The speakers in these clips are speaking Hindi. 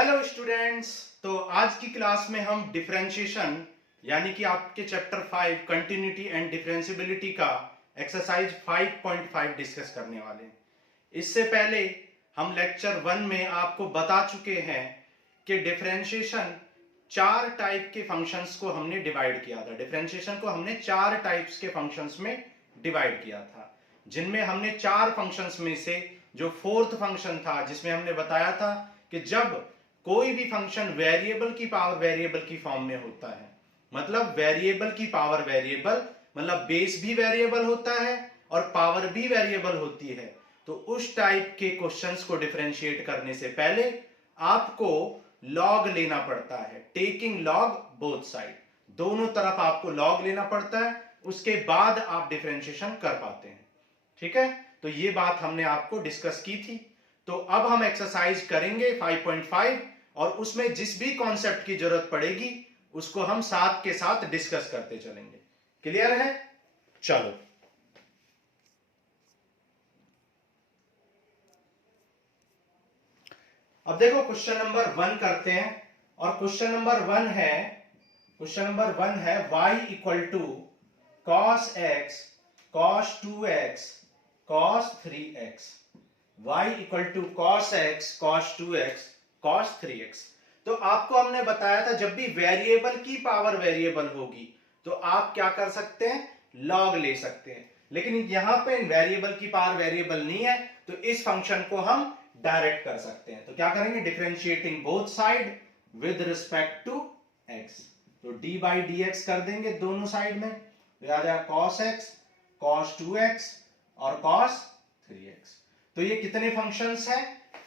Hello students. तो आज की क्लास में हम डिफरेंशिएशन यानी कि आपके चैप्टर 5 कंटिन्यूटी एंड डिफरेंशिएबिलिटी का एक्सरसाइज 5.5 डिस्कस करने वाले हैं। इससे पहले हम लेक्चर 1 में आपको बता चुके हैं कि डिफरेंशिएशन चार टाइप के फंक्शंस को हमने डिवाइड किया था। डिफरेंशिएशन को हमने चार टाइप्स के फंक्शंस में डिवाइड किया था, जिनमें हमने चार फंक्शंस में से जो फोर्थ फंक्शन था, जिसमें हमने बताया था कि जब कोई भी फंक्शन वेरिएबल की पावर वेरिएबल की फॉर्म में होता है, मतलब वेरिएबल की पावर वेरिएबल, मतलब बेस भी वेरिएबल होता है और पावर भी वेरिएबल होती है, तो उस टाइप के क्वेश्चंस को डिफरेंशिएट करने से पहले आपको लॉग लेना पड़ता है। टेकिंग लॉग बोथ साइड, दोनों तरफ आपको लॉग लेना पड़ता है, उसके बाद आप डिफरेंशिएशन कर पाते हैं। ठीक है, तो ये बात हमने आपको डिस्कस की थी। तो अब हम एक्सरसाइज करेंगे 5.5 और उसमें जिस भी कॉन्सेप्ट की जरूरत पड़ेगी उसको हम साथ के साथ डिस्कस करते चलेंगे। क्लियर है? चलो, अब देखो क्वेश्चन नंबर 1 करते हैं। और क्वेश्चन नंबर 1 है y equal to cos x cos 2x cos 3x। y equal to cos x cos 2x cos 3x। तो आपको हमने बताया था जब भी वेरिएबल की पावर वेरिएबल होगी तो आप क्या कर सकते हैं, लॉग ले सकते हैं। लेकिन यहां पे वेरिएबल की पावर वेरिएबल नहीं है, तो इस फंक्शन को हम डायरेक्ट कर सकते हैं। तो क्या करेंगे, differentiating both side with respect to x, तो d बाई डी एक्स कर देंगे दोनों साइड में, तो आ जाएगा cos x cos 2x और cos 3x। तो ये कितने फंक्शंस हैं,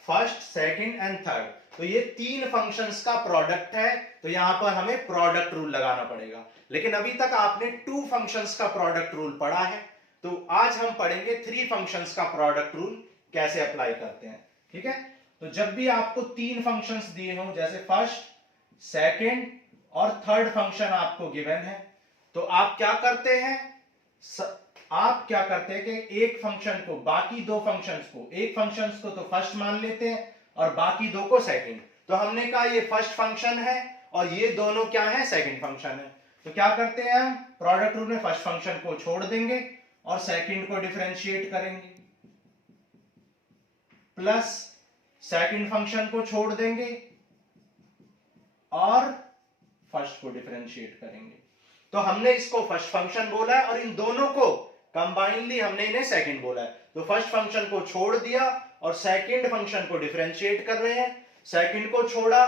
फर्स्ट सेकंड एंड थर्ड, तो ये तीन फंक्शंस का प्रोडक्ट है। तो यहां पर हमें प्रोडक्ट रूल लगाना पड़ेगा। लेकिन अभी तक आपने टू फंक्शंस का प्रोडक्ट रूल पढ़ा है, तो आज हम पढ़ेंगे थ्री फंक्शंस का प्रोडक्ट रूल कैसे अप्लाई करते हैं। ठीक है, तो जब भी आपको तीन फंक्शंस दिए हों, जैसे फर्स्ट सेकंड और थर्ड फंक्शन आपको गिवन है, तो आप क्या करते हैं, कि एक फंक्शन को, बाकी दो फंक्शंस को, एक फंक्शंस को तो फर्स्ट मान लेते हैं और बाकी दो को सेकंड। तो हमने कहा ये फर्स्ट फंक्शन है और ये दोनों क्या है, सेकंड फंक्शन है। तो क्या करते हैं, हम प्रोडक्ट रूल में फर्स्ट फंक्शन को छोड़ देंगे और सेकंड को डिफरेंशिएट करेंगे, प्लस सेकंड फंक्शन को छोड़ देंगे और फर्स्ट को डिफरेंशिएट करेंगे। तो हमने इसको फर्स्ट फंक्शन बोला है और इन दोनों को कंबाइनली हमने इन्हें सेकंड बोला है। तो फर्स्ट फंक्शन को छोड़ दिया और सेकंड फंक्शन को डिफरेंशिएट कर रहे हैं, सेकंड को छोड़ा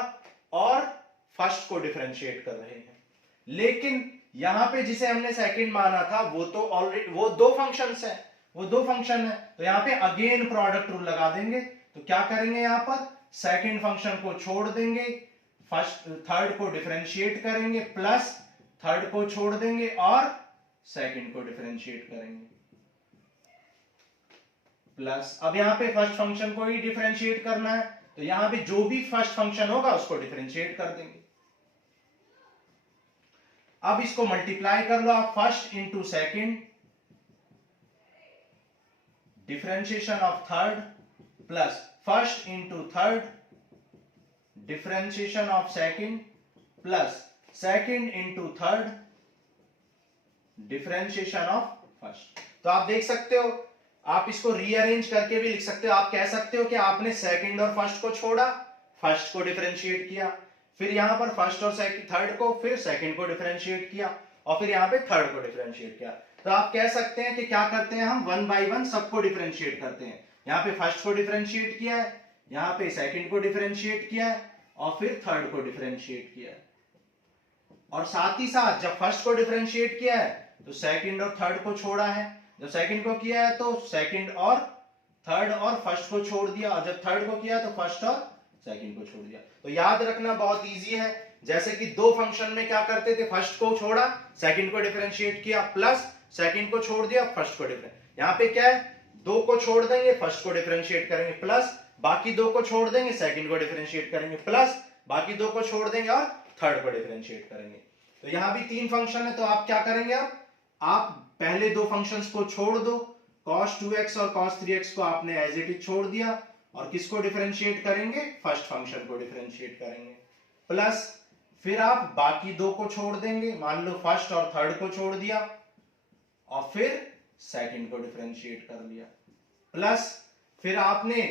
और फर्स्ट को डिफरेंशिएट कर रहे हैं। लेकिन यहां पे जिसे हमने सेकंड माना था वो तो ऑलरेडी वो दो फंक्शन है, तो यहां पे अगेन प्रोडक्ट रूल लगा देंगे। तो क्या करेंगे, यहां पर सेकंड फंक्शन को छोड़ देंगे, फर्स्ट थर्ड को डिफरेंशिएट करेंगे, प्लस थर्ड को छोड़ देंगे और सेकंड को डिफरेंशिएट करेंगे, प्लस अब यहां पे फर्स्ट फंक्शन को ही डिफरेंशिएट करना है, तो यहां पे जो भी फर्स्ट फंक्शन होगा उसको डिफरेंशिएट कर देंगे। अब इसको मल्टीप्लाई कर लो आप, first into second, differentiation of third, plus first into third, differentiation of second, plus second into third, differentiation of first. तो आप देख सकते हो, आप इसको रीअरेंज करके भी लिख सकते हो। आप कह सकते हो कि आपने सेकंड और फर्स्ट को छोड़ा, फर्स्ट को डिफरेंशिएट किया, फिर यहां पर फर्स्ट और थर्ड को, फिर सेकंड को डिफरेंशिएट किया और फिर यहां पे थर्ड को डिफरेंशिएट किया। तो आप कह सकते हैं कि क्या करते हैं, हम वन बाय वन सबको डिफरेंशिएट करते हैं। यहां पे फर्स्ट को डिफरेंशिएट किया है, यहां पे सेकंड को डिफरेंशिएट किया है और फिर थर्ड को डिफरेंशिएट किया है। और साथ ही साथ जब फर्स्ट को डिफरेंशिएट किया है तो सेकंड और थर्ड को छोड़ा है, जब सेकंड को किया है तो सेकंड और थर्ड और फर्स्ट को छोड़ दिया, और जब थर्ड को किया तो फर्स्ट और सेकंड को छोड़ दिया। तो याद रखना बहुत इजी है, जैसे कि दो फंक्शन में क्या करते थे, फर्स्ट को छोड़ा, सेकंड को डिफरेंशिएट किया, प्लस सेकंड को छोड़ दिया, फर्स्ट को डिफरेंशिएट। यहां पे क्या है, दो को छोड़ देंगे, फर्स्ट को डिफरेंशिएट करेंगे, प्लस बाकी दो को छोड़ देंगे, सेकंड को डिफरेंशिएट करेंगे, प्लस बाकी दो को छोड़ देंगे और थर्ड को डिफरेंशिएट करेंगे। तो यहां भी तीन फंक्शन है, तो आप क्या करेंगे, आप पहले दो फंक्शंस को छोड़ दो, cos 2x और cos 3x को आपने एज इट इज छोड़ दिया और किसको डिफरेंशिएट करेंगे, फर्स्ट फंक्शन को डिफरेंशिएट करेंगे, प्लस फिर आप बाकी दो को छोड़ देंगे, मान लो फर्स्ट और थर्ड को छोड़ दिया और फिर सेकंड को डिफरेंशिएट कर लिया, प्लस फिर आपने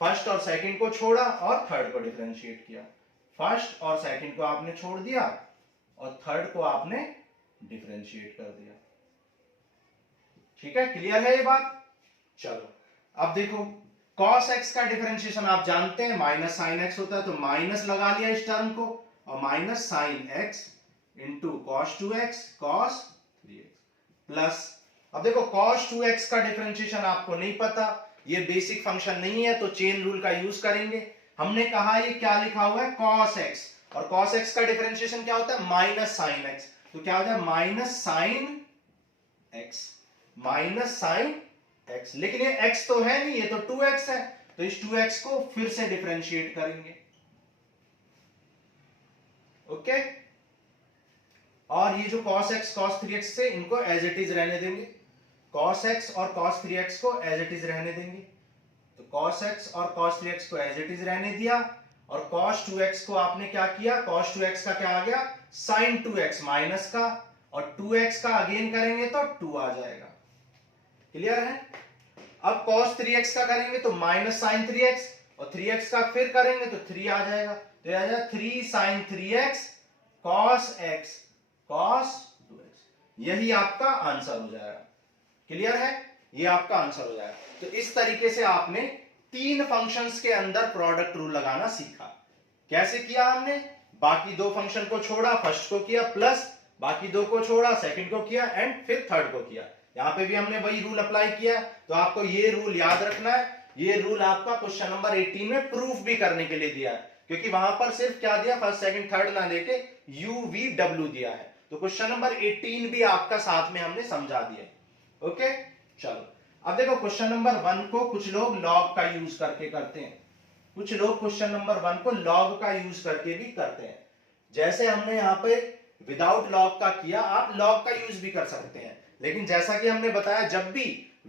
फर्स्ट और सेकंड को छोड़ा और थर्ड को डिफरेंशिएट किया, फर्स्ट और सेकंड को आपने छोड़ दिया और थर्ड को आपने डिफरेंशिएट कर दिया। ठीक है, क्लियर है ये बात। चलो अब देखो cos x का डिफरेंशिएशन आप जानते हैं माइनस साइन x होता है, तो माइनस लगा लिया इस टर्म को और minus sine x into cos 2x cos 3x plus, अब देखो cos 2x का डिफरेंशिएशन आपको नहीं पता, ये बेसिक फंक्शन नहीं है तो चेन रूल का यूज करेंगे। हमने कहा ये क्या लिखा हुआ है cos x, और cos x का डिफरेंशिएशन क्या होता है माइनस साइन x, तो क्या हो जाए minus sine x, minus sine x, लेकिन ये x तो है नहीं, ये तो 2x है, तो इस 2x को फिर से डिफरेंशिएट करेंगे। ओके, और ये जो cos x cos 3x से इनको एज इट इज रहने देंगे, cos x और cos 3x को एज इट इज रहने देंगे, तो cos x और cos 3x को एज इट इज रहने दिया, और cos 2x को आपने क्या किया, cos 2x का क्या आ गया sin 2x माइनस का, और 2x का अगेन करेंगे तो 2 आ जाएगा। क्लियर है। अब cos 3x का करेंगे तो माइनस साइन 3x, और 3x का फिर करेंगे तो 3 आ जाएगा, तो यह आ जाएगा 3 sin 3x cos x cos 2x, यही आपका आंसर हो जाएगा। क्लियर है, ये आपका आंसर हो जाएगा। तो इस तरीके से आपने तीन फंक्शंस के अंदर प्रोडक्ट रूल लगाना सीखा। कैसे किया हमने, बाकी दो फंक्शन को छोड़ा, फर्स्ट को किया, प्लस बाकी दो को छोड़ा, सेकंड को किया, एंड फिर थर्ड को किया। यहां पे भी हमने वही रूल अप्लाई किया, तो आपको ये रूल याद रखना है। ये रूल आपका क्वेश्चन नंबर 18 में प्रूफ भी करने के लिए दिया है, क्योंकि वहां पर सिर्फ क्या दिया, फर्स्ट सेकंड थर्ड ना देके UVW दिया है, तो क्वेश्चन नंबर 18 भी आपका साथ में हमने समझा दिया। ओके, चलो अब देखो क्वेश्चन नंबर 1 को कुछ लोग लॉग का यूज करके करते हैं, कुछ लोग क्वेश्चन नंबर 1 को लॉग का यूज करके भी करते हैं। जैसे हमने यहाँ पे विदाउट लॉग का किया, आप लॉग का यूज भी कर सकते हैं, लेकिन जैसा कि हमने बताया जब भी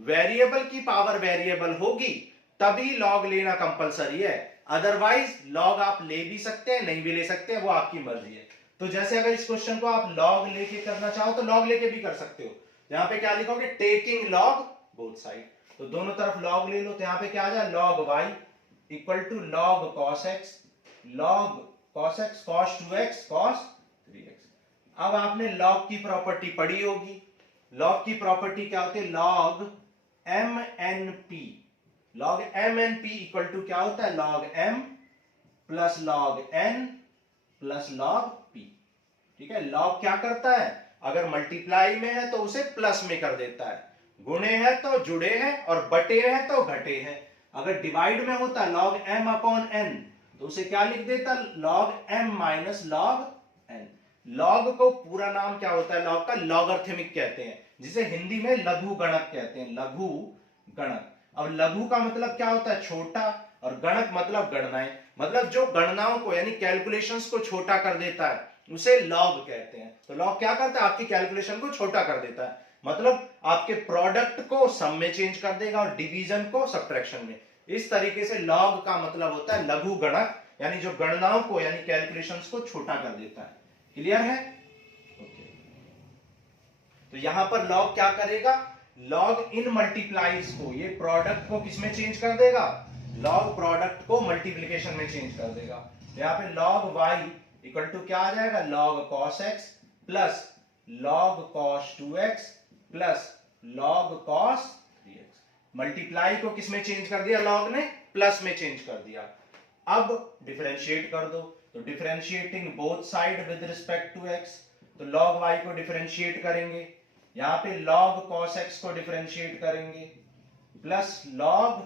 वेरिएबल की पावर वेरिएबल होगी तभी लॉग लेना कंपलसरी है, अदरवाइज लॉग आप ले भी सकते हैं, नहीं भी ले सकते हैं, वो आपकी मर्जी है। तो जैसे अगर इस क्वेश्चन को आप लॉग लेके करना चाहो तो लॉग लेके भी कर सकते हो। यहाँ पे क्या लिखोगे, टेकिंग लॉग बोथ साइड, तो दोनों तरफ लॉग ले लो, तो यहाँ पे क्या आ जाए log y equal to log cos x, log cos x cos 2x cos 3x। अब आपने लॉग की प्रॉपर्टी पढ़ी होगी, लॉग की प्रॉपर्टी क्या होती है, log MNP, log MNP equal to क्या होता है, log M plus log N plus log P। ठीक है, लॉग क्या करता है, अगर मल्टीप्लाई में है तो उसे प्लस में कर देता है, गुणे है तो जुड़े हैं, और बटे है तो घटे हैं। अगर डिवाइड में होता लॉग M अपॉन N तो उसे क्या लिख देता, log M minus log N। Log को पूरा नाम क्या होता है, लॉग का लॉगरिथमिक कहते हैं, जिसे हिंदी में लघु गणक कहते हैं, लघु गणक। अब लघु का मतलब क्या होता है, छोटा, और गणक मतलब गणनाएं, मतलब जो गणनाओं को यानी कैलकुलेशंस को छोटा कर देता है उसे लॉग कहते हैं। तो लॉग क्या करता है, आपकी कैलकुलेशन को छोटा कर देता है, मतलब आपके प्रोडक्ट को सम में चेंज कर देगा और डिवीजन को सब्ट्रैक्शन में। इस तरीके से लॉग का मतलब होता है लघु गणक, यानी जो गणनाओं को यानी कैलकुलेशंस को छोटा कर देता है। क्लियर है, ओके। तो यहां पर लॉग क्या करेगा, लॉग इन मल्टीप्लाइज को, ये प्रोडक्ट को किसमें चेंज कर देगा, लॉग प्रोडक्ट को मल्टीप्लिकेशन में चेंज कर देगा। तो यहां पे लॉग y इक्वल टू क्या आ जाएगा, log cos x plus log cos 2x plus log cos 3x। Multiply को किसमें चेंज कर दिया, लॉग ने प्लस में चेंज कर दिया। अब डिफरेंशिएट कर दो, तो differentiating both side with respect to x, तो log y को डिफरेंशिएट करेंगे, यहां पे log cos x को डिफरेंशिएट करेंगे, प्लस log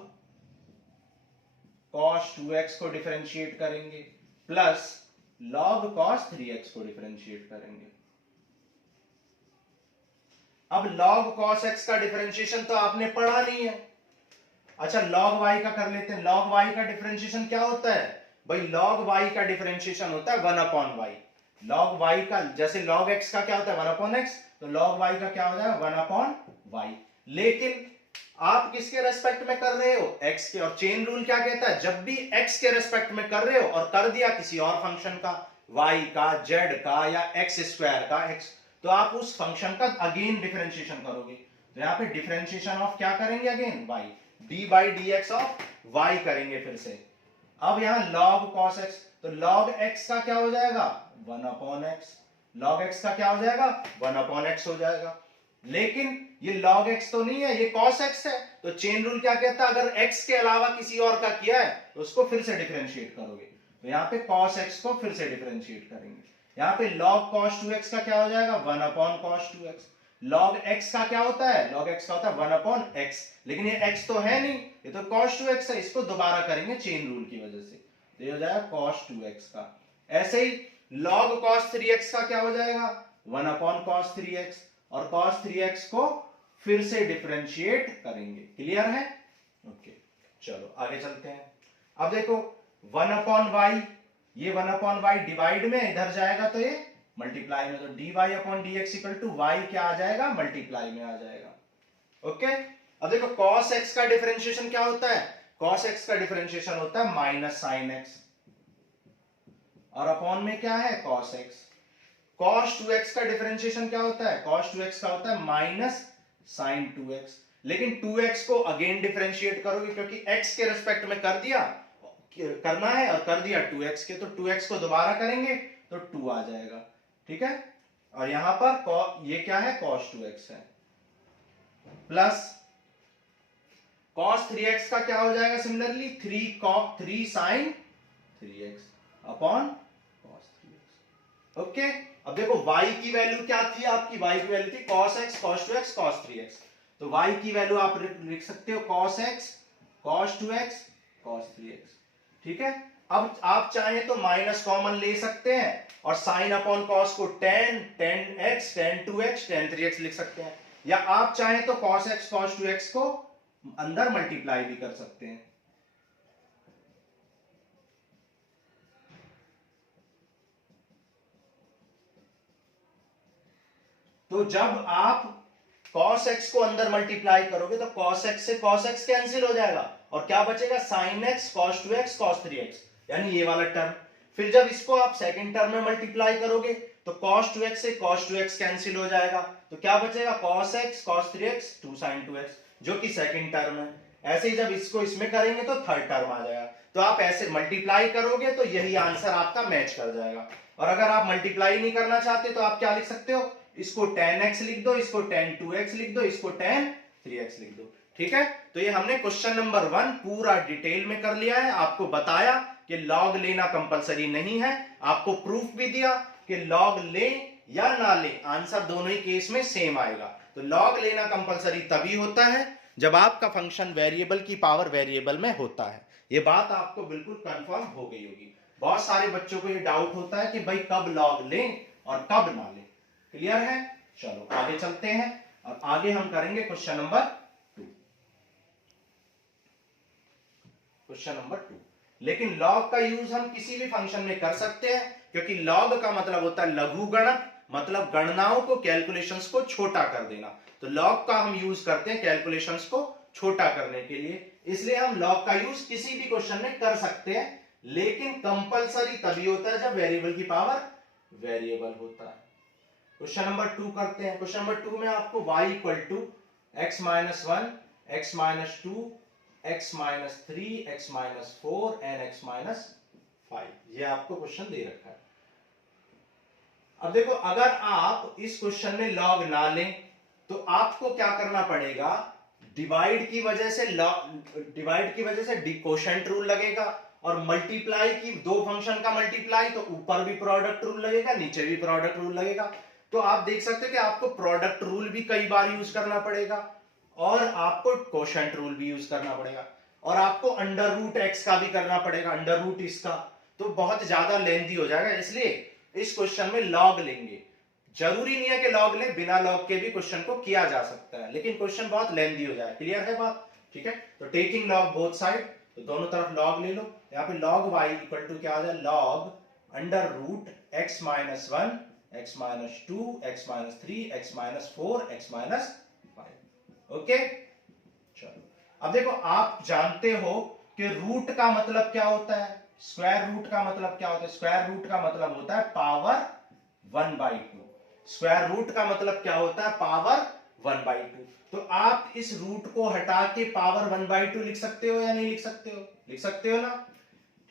cos 2x को डिफरेंशिएट करेंगे, प्लस log cos 3x को डिफरेंशिएट करेंगे। अब log cos x का डिफरेंशिएशन तो आपने पढ़ा नहीं है, अच्छा log y का कर लेते हैं। log y का डिफरेंशिएशन क्या होता है भाई, log y का डिफरेंशिएशन होता है 1/y। log y का, जैसे log x का क्या होता है 1/x, तो log y का क्या हो जाएगा 1/y। लेकिन आप किसके रेस्पेक्ट में कर रहे हो, x के। और चेन रूल क्या कहता है, जब भी x के रेस्पेक्ट में कर रहे हो और कर दिया किसी और फंक्शन का, y का, z का या x स्क्वायर का x, तो आप उस फंक्शन का अगेन डिफरेंशिएशन करोगे। तो यहाँ पे डिफरेंशिएशन ऑफ क्या करेंगे, again y, dy dx of y करेंगे फिर से। अब यहाँ log cos x, तो log x का क्या हो जाएगा, 1 अपॉन x। log x का क्या हो जाएगा, 1 अपॉन x हो जाएगा। लेकिन ये log x तो नहीं है, ये cos x है। तो चेन रूल क्या कहता है, अगर x के अलावा किसी और का किया है तो उसको फिर से डिफरेंशिएट करोगे। तो यहाँ पे cos x को फिर से डिफरेंशिएट करेंगे। यहाँ पे log cos 2x का क्या हो जाएगा, 1 upon cos 2x। log x का क्या होता है, log x का होता है 1 अपॉन x, लेकिन ये x तो है नहीं, ये तो cos 2x है। इसको दोबारा करेंगे चेन रूल की वजह से, तो ये हो जाएगा cos 2x का। ऐसे ही log cos 3x का क्या हो जाएगा, 1 अपॉन cos 3x, और cos 3x को फिर से डिफरेंशिएट करेंगे। क्लियर है, ओके। चलो आगे चलते हैं। अब देखो 1 अपॉन y, ये 1 अपॉन y डिवाइड में इधर जाएगा तो ये मल्टीप्लाई में, तो dy upon dx equal to y क्या आ जाएगा, मल्टीप्लाई में आ जाएगा। ओके। अब देखो cos x का डिफरेंशिएशन क्या होता है, cos x का डिफरेंशिएशन होता है माइनस साइन x, और अपॉन में क्या है, cos x। cos 2x का डिफरेंशिएशन क्या होता है, cos 2x का होता है माइनस साइन 2x। लेकिन 2x को अगेन डिफरेंशिएट करोगे, क्योंकि x के रेस्पेक्ट में कर दिया, करना है और कर दिया 2x के, तो 2x को दोबारा करेंगे तो 2 आ जाएगा। ठीक है। और यहां पर ये क्या है, cos 2x है, प्लस cos 3x का क्या हो जाएगा, similarly 3 sin 3x upon cos 3x। Okay. अब देखो y की वैल्यू क्या थी, आपकी y की वैल्यू थी cos x cos 2x cos 3x, तो y की वैल्यू आप लिख सकते हो cos x cos 2x cos 3x। ठीक है। अब आप चाहें तो माइनस कॉमन ले सकते हैं और साइन अपॉन कॉस को tan x tan 2x tan 3x लिख सकते हैं, या आप चाहें तो cos x cos 2x को अंदर मल्टीप्लाई भी कर सकते हैं। तो जब आप cos x को अंदर मल्टीप्लाई करोगे तो cos x से cos x कैंसिल हो जाएगा और क्या बचेगा, sin x cos 2x cos 3x, यानी ये वाला टर्म। फिर जब इसको आप सेकंड टर्म में मल्टीप्लाई करोगे तो cos 2x से cos 2x कैंसिल हो जाएगा, तो क्या बचेगा, cos x cos 3x 2 sin 2x, जो कि सेकंड टर्म है। ऐसे ही जब इसको इसमें करेंगे तो थर्ड टर्म आ जाएगा। तो आप ऐसे मल्टीप्लाई करोगे तो यही आंसर आपका मैच कर जाएगा। और अगर आप मल्टीप्लाई नहीं करना चाहते तो आप क्या लिख सकते हो, इसको tan x लिख दो, इसको tan 2x लिख दो, इसको tan 3x लिख दो। ठीक है। तो ये हमने क्वेश्चन नंबर 1 पूरा डिटेल में कर लिया है। आपको बताया कि लॉग लेना कंपलसरी नहीं है, आपको प्रूफ भी दिया कि लॉग ले या ना ले, आंसर दोनों ही केस में सेम आएगा। तो लॉग लेना कंपलसरी तभी होता है जब आपका फंक्शन वेरिएबल की पावर वेरिएबल में होता है। ये बात आपको बिल्कुल कंफर्म हो गई होगी। बहुत सारे बच्चों को ये डाउट होता है कि भाई कब लॉग लें और कब ना लें। क्लियर है। चलो आगे चलते हैं और आगे हम करेंगे क्वेश्चन नंबर 2। Question number 2। लेकिन लॉग का यूज हम किसी भी फंक्शन में कर सकते हैं, क्योंकि लॉग का मतलब होता है लघुगणक, मतलब गणनाओं को, कैलकुलेशंस को छोटा कर देना। तो लॉग का हम यूज करते हैं कैलकुलेशंस को छोटा करने के लिए, इसलिए हम लॉग का यूज किसी भी क्वेश्चन में कर सकते हैं, लेकिन कंपलसरी तभी होता है जब वेरिएबल की पावर वेरिएबल होता है। क्वेश्चन नंबर 2 करते हैं। क्वेश्चन नंबर 2 में आपको y equal to x minus 1 x minus 2 x minus 3 x minus 4 and x minus 5, ये आपको क्वेश्चन दे रखा है। अब देखो, अगर आप इस क्वेश्चन में लॉग ना लें तो आपको क्या करना पड़ेगा, डिवाइड की वजह से कोशेंट रूल लगेगा, और मल्टीप्लाई की, दो फंक्शन का मल्टीप्लाई तो ऊपर भी प्रोडक्ट रूल लगेगा, नीचे भी प्रोडक्ट रूल लगेगा। तो आप देख सकते हो कि आपको प्रोडक्ट रूल भी कई बार यूज करना पड़ेगा और आपको कोशेंट रूल भी यूज करना पड़ेगा, और आपको अंडर रूट एक्स का भी करना पड़ेगा, अंडर रूट इसका, तो बहुत ज्यादा लेंथी हो जाएगा। इसलिए इस क्वेश्चन में लॉग लेंगे। जरूरी नहीं है कि लॉग ले, बिना लॉग के भी क्वेश्चन को किया जा सकता है, लेकिन क्वेश्चन बहुत लेंथी हो जाए। क्लियर है बात। ठीक है। तो टेकिंग लॉग बोथ साइड, तो दोनों तरफ लॉग ले लो। यहाँ पे लॉग y इक्वल टू क्या आ जाए, log under root x minus 1 x minus 2 x minus 3 x minus 4 x minus 5। Okay. अब देखो, आप जानते हो कि रूट का मतलब क्या होता है, स्क्वायर रूट का मतलब क्या होता है? स्क्वायर रूट का मतलब होता है पावर 1/2। स्क्वायर रूट का मतलब क्या होता है? पावर 1/2। तो आप इस रूट को हटा के पावर 1/2 लिख सकते हो या नहीं लिख सकते हो? लिख सकते हो ना?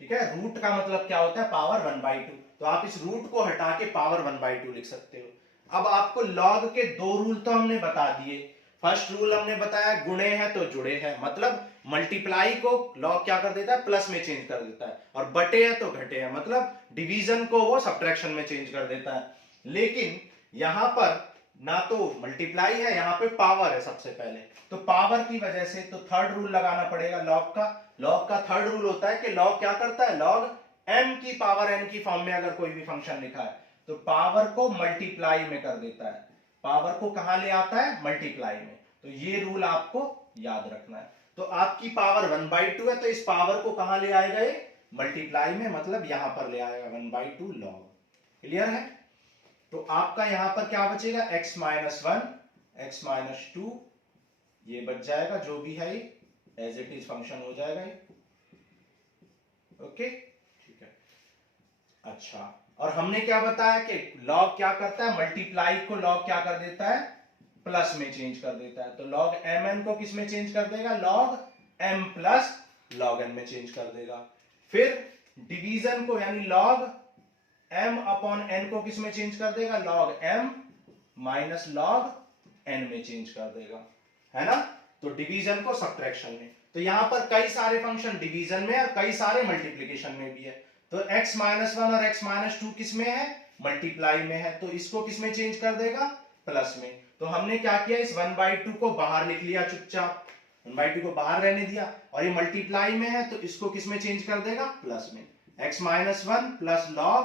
ठीक है, रूट का मतलब क्या होता है? पावर 1/2। तो आप इस रूट को हटा के पावर 1/2 लिख सकते हो। अब आपको लॉग के दो रूल तो हमने बता दिए। फर्स्ट रूल हमने बताया, गुणे हैं तो जुड़े हैं, मतलब मल्टीप्लाई को लॉग क्या कर देता है? प्लस में चेंज कर देता है, और बटे है तो घटे है, मतलब डिवीजन को वो सब्ट्रैक्शन में चेंज कर देता है। लेकिन यहां पर ना तो मल्टीप्लाई है, यहां पे पावर है सबसे पहले। तो पावर की वजह से तो थर्ड रूल लगाना पड़ेगा लॉग का। लॉग का थर्ड रूल होता है कि लॉग क्या करता है? लॉग m की पावर n की फॉर्म में अगर कोई भी फंक्शन लिखा है तो पावर को मल्टीप्लाई में कर देता है। पावर को कहां ले आता है? मल्टीप्लाई में। तो ये रूल आपको याद रखना है। तो आपकी पावर 1/2 है, तो इस पावर को कहां ले आएगा? ये मल्टीप्लाई में, मतलब यहां पर ले आएगा 1/2 लॉग। क्लियर है? तो आपका यहां पर क्या बचेगा? x - 1 x - 2 ये बच जाएगा, जो भी है ये एज इट इज फंक्शन हो जाएगा ये। ओके, ठीक है। अच्छा, और हमने क्या बताया कि लॉग क्या करता है? मल्टीप्लाई को लॉग क्या कर देता है? प्लस में चेंज कर देता है। तो लॉग mn को किस में चेंज कर देगा? Log m plus log n में चेंज कर देगा। फिर डिवीजन को यानी लॉग m अपॉन n को किस में चेंज कर देगा? Log m minus log n में चेंज कर देगा, है ना? तो डिवीजन को सब्ट्रैक्शन में। तो यहां पर कई सारे फंक्शन डिवीजन में और कई सारे मल्टीप्लिकेशन में भी है। तो x - 1 और x - 2 किस में है? मल्टीप्लाई में है। तो इसको किस में चेंज कर देगा? प्लस में। तो हमने क्या किया? इस 1/2 को बाहर लिख लिया चुपचाप, 1/2 को बाहर रहने दिया, और ये मल्टीप्लाई में है तो इसको किस में चेंज कर देगा? प्लस में। x - 1 plus log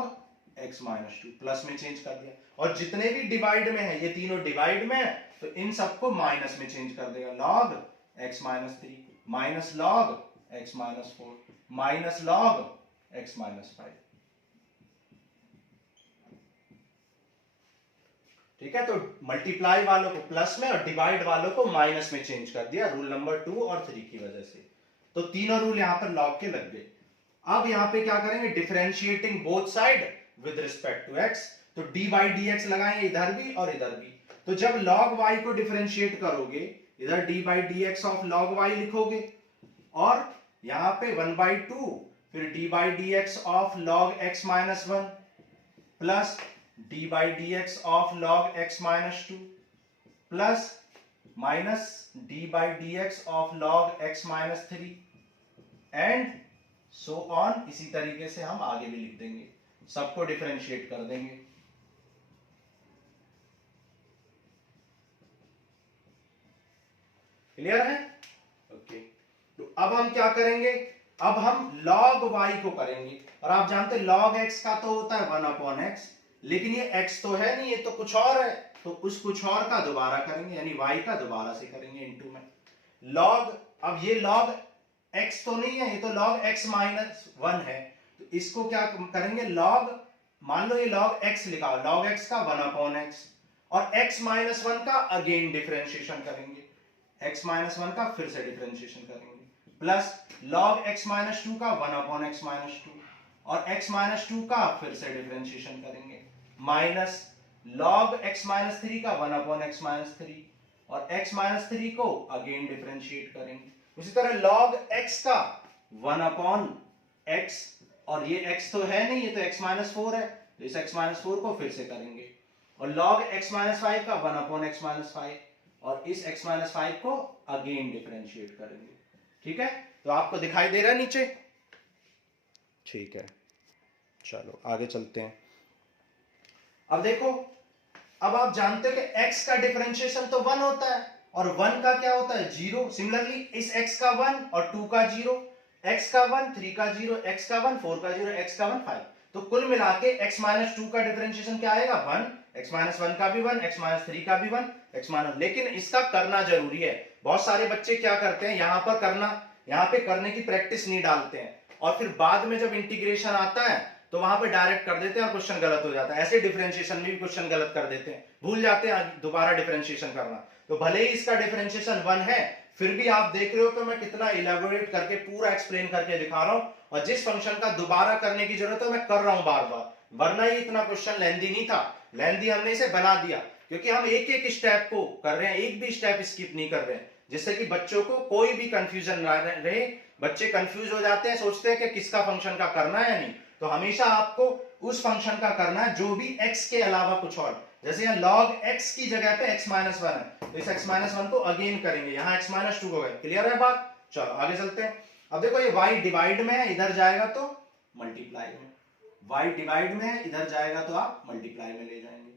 x - 2 plus में चेंज कर दिया। और जितने भी डिवाइड में है, ये तीनों डिवाइड में है, तो इन सबको माइनस में चेंज कर देगा। Log x - 3 minus log x - 4 minus log x - 5। ठीक है, तो मल्टीप्लाई वालों को प्लस में और डिवाइड वालों को माइनस में चेंज कर दिया, रूल नंबर 2 और 3 की वजह से। तो तीनों रूल यहां पर लॉग के लग गए। अब यहां पे क्या करेंगे? Differentiating both side with respect to x। तो dy dx लगाएंगे इधर भी और इधर भी। तो जब log y को डिफरेंशिएट करोगे, इधर dy dx of log y लिखोगे, और यहां पे 1/2 फिर dy dx of log x - 1 plus dy dx of log x - 2 plus minus dy dx of log x - 3 and so on. इसी तरीके से हम आगे भी लिख देंगे, सबको डिफरेंशिएट कर देंगे। क्लियर है? ओके। तो अब हम क्या करेंगे? अब हम log y को करेंगे, और आप जानते हैं log x का तो होता है 1/x, लेकिन ये x तो है नहीं, ये तो कुछ और है। तो उस कुछ और का दोबारा करेंगे, यानी y का दोबारा से करेंगे इनटू में log। अब ये log x तो नहीं है, ये तो log x - 1 है। तो इसको क्या करेंगे? log, मान लो ये log x लिखा, log x का 1/x, और x - 1 का अगेन डिफरेंशिएशन करेंगे, x - 1 का फिर से डिफरेंशिएशन करेंगे, प्लस log x - 2 का 1/x - 2, और x - 2 का फिर से डिफरेंशिएशन करेंगे, माइनस log x - 3 का 1/x - 3, और x - 3 को अगेन डिफरेंशिएट करेंगे। उसी तरह log x का 1/x, और ये x तो है नहीं, ये तो x - 4 है, तो इस x - 4 को फिर से करेंगे, और log x - 5 का 1/x - 5, और इस x - 5 को अगेन डिफरेंशिएट करेंगे। ठीक है, तो आपको दिखाई दे रहा है नीचे? ठीक है, चलो आगे चलते हैं। अब देखो, अब आप जानते हो कि x का डिफरेंशिएशन तो 1 होता है, और 1 का क्या होता है? 0। सिमिलरली इस x का 1 और 2 का 0, x का 1 3 का 0, x का 1 4 का 0, x का 1 5। तो कुल मिला के x - 2 का डिफरेंशिएशन क्या आएगा? 1। x - 1 का भी 1, x - 3 का भी 1, x - लेकिन इसका करना जरूरी है। बहुत सारे बच्चे क्या करते हैं, यहां पर करना, यहां पे करने की प्रैक्टिस नहीं डालते हैं, और फिर बाद में जब इंटीग्रेशन आता है तो वहां पे डायरेक्ट कर देते हैं और क्वेश्चन गलत हो जाता है। ऐसे डिफरेंशिएशन में भी क्वेश्चन गलत कर देते हैं, भूल जाते हैं दोबारा डिफरेंशिएशन करना। तो भले ही इसका डिफरेंशिएशन 1 है, फिर भी आप देख रहे हो कि मैं कितना इलेबोरेट करके पूरा एक्सप्लेन करके दिखा रहा हूं, और जिस फंक्शन का दोबारा करने की जरूरत है मैं कर रहा हूं बार बार, वरना ये इतना क्वेश्चन लेंदी नहीं था। लेंदी हमने इसे बना दिया क्योंकि हम एक एक स्टेप को कर रहे हैं, एक भी स्टेप स्किप नहीं कर रहे हैं, जिससे कि बच्चों को कोई भी कंफ्यूजन ना रहे। बच्चे कंफ्यूज हो जाते हैं, सोचते हैं कि किसका फंक्शन का करना है या नहीं। तो हमेशा आपको उस फंक्शन का करना है जो भी x के अलावा कुछ और, जैसे यहाँ log x की जगह पे x माइनस वन है, तो इस x माइनस वन को अगेन करेंगे, यहाँ x माइनस टू हो गए। क्लियर है बात? चलो आगे चलते हैं। अब देखो ये y डिवाइड में है, इधर जाएगा तो मल्टीप्लाई में, y डिवाइड में है, इधर जाएगा तो आप मल्टीप्लाई में ले जाएंगे।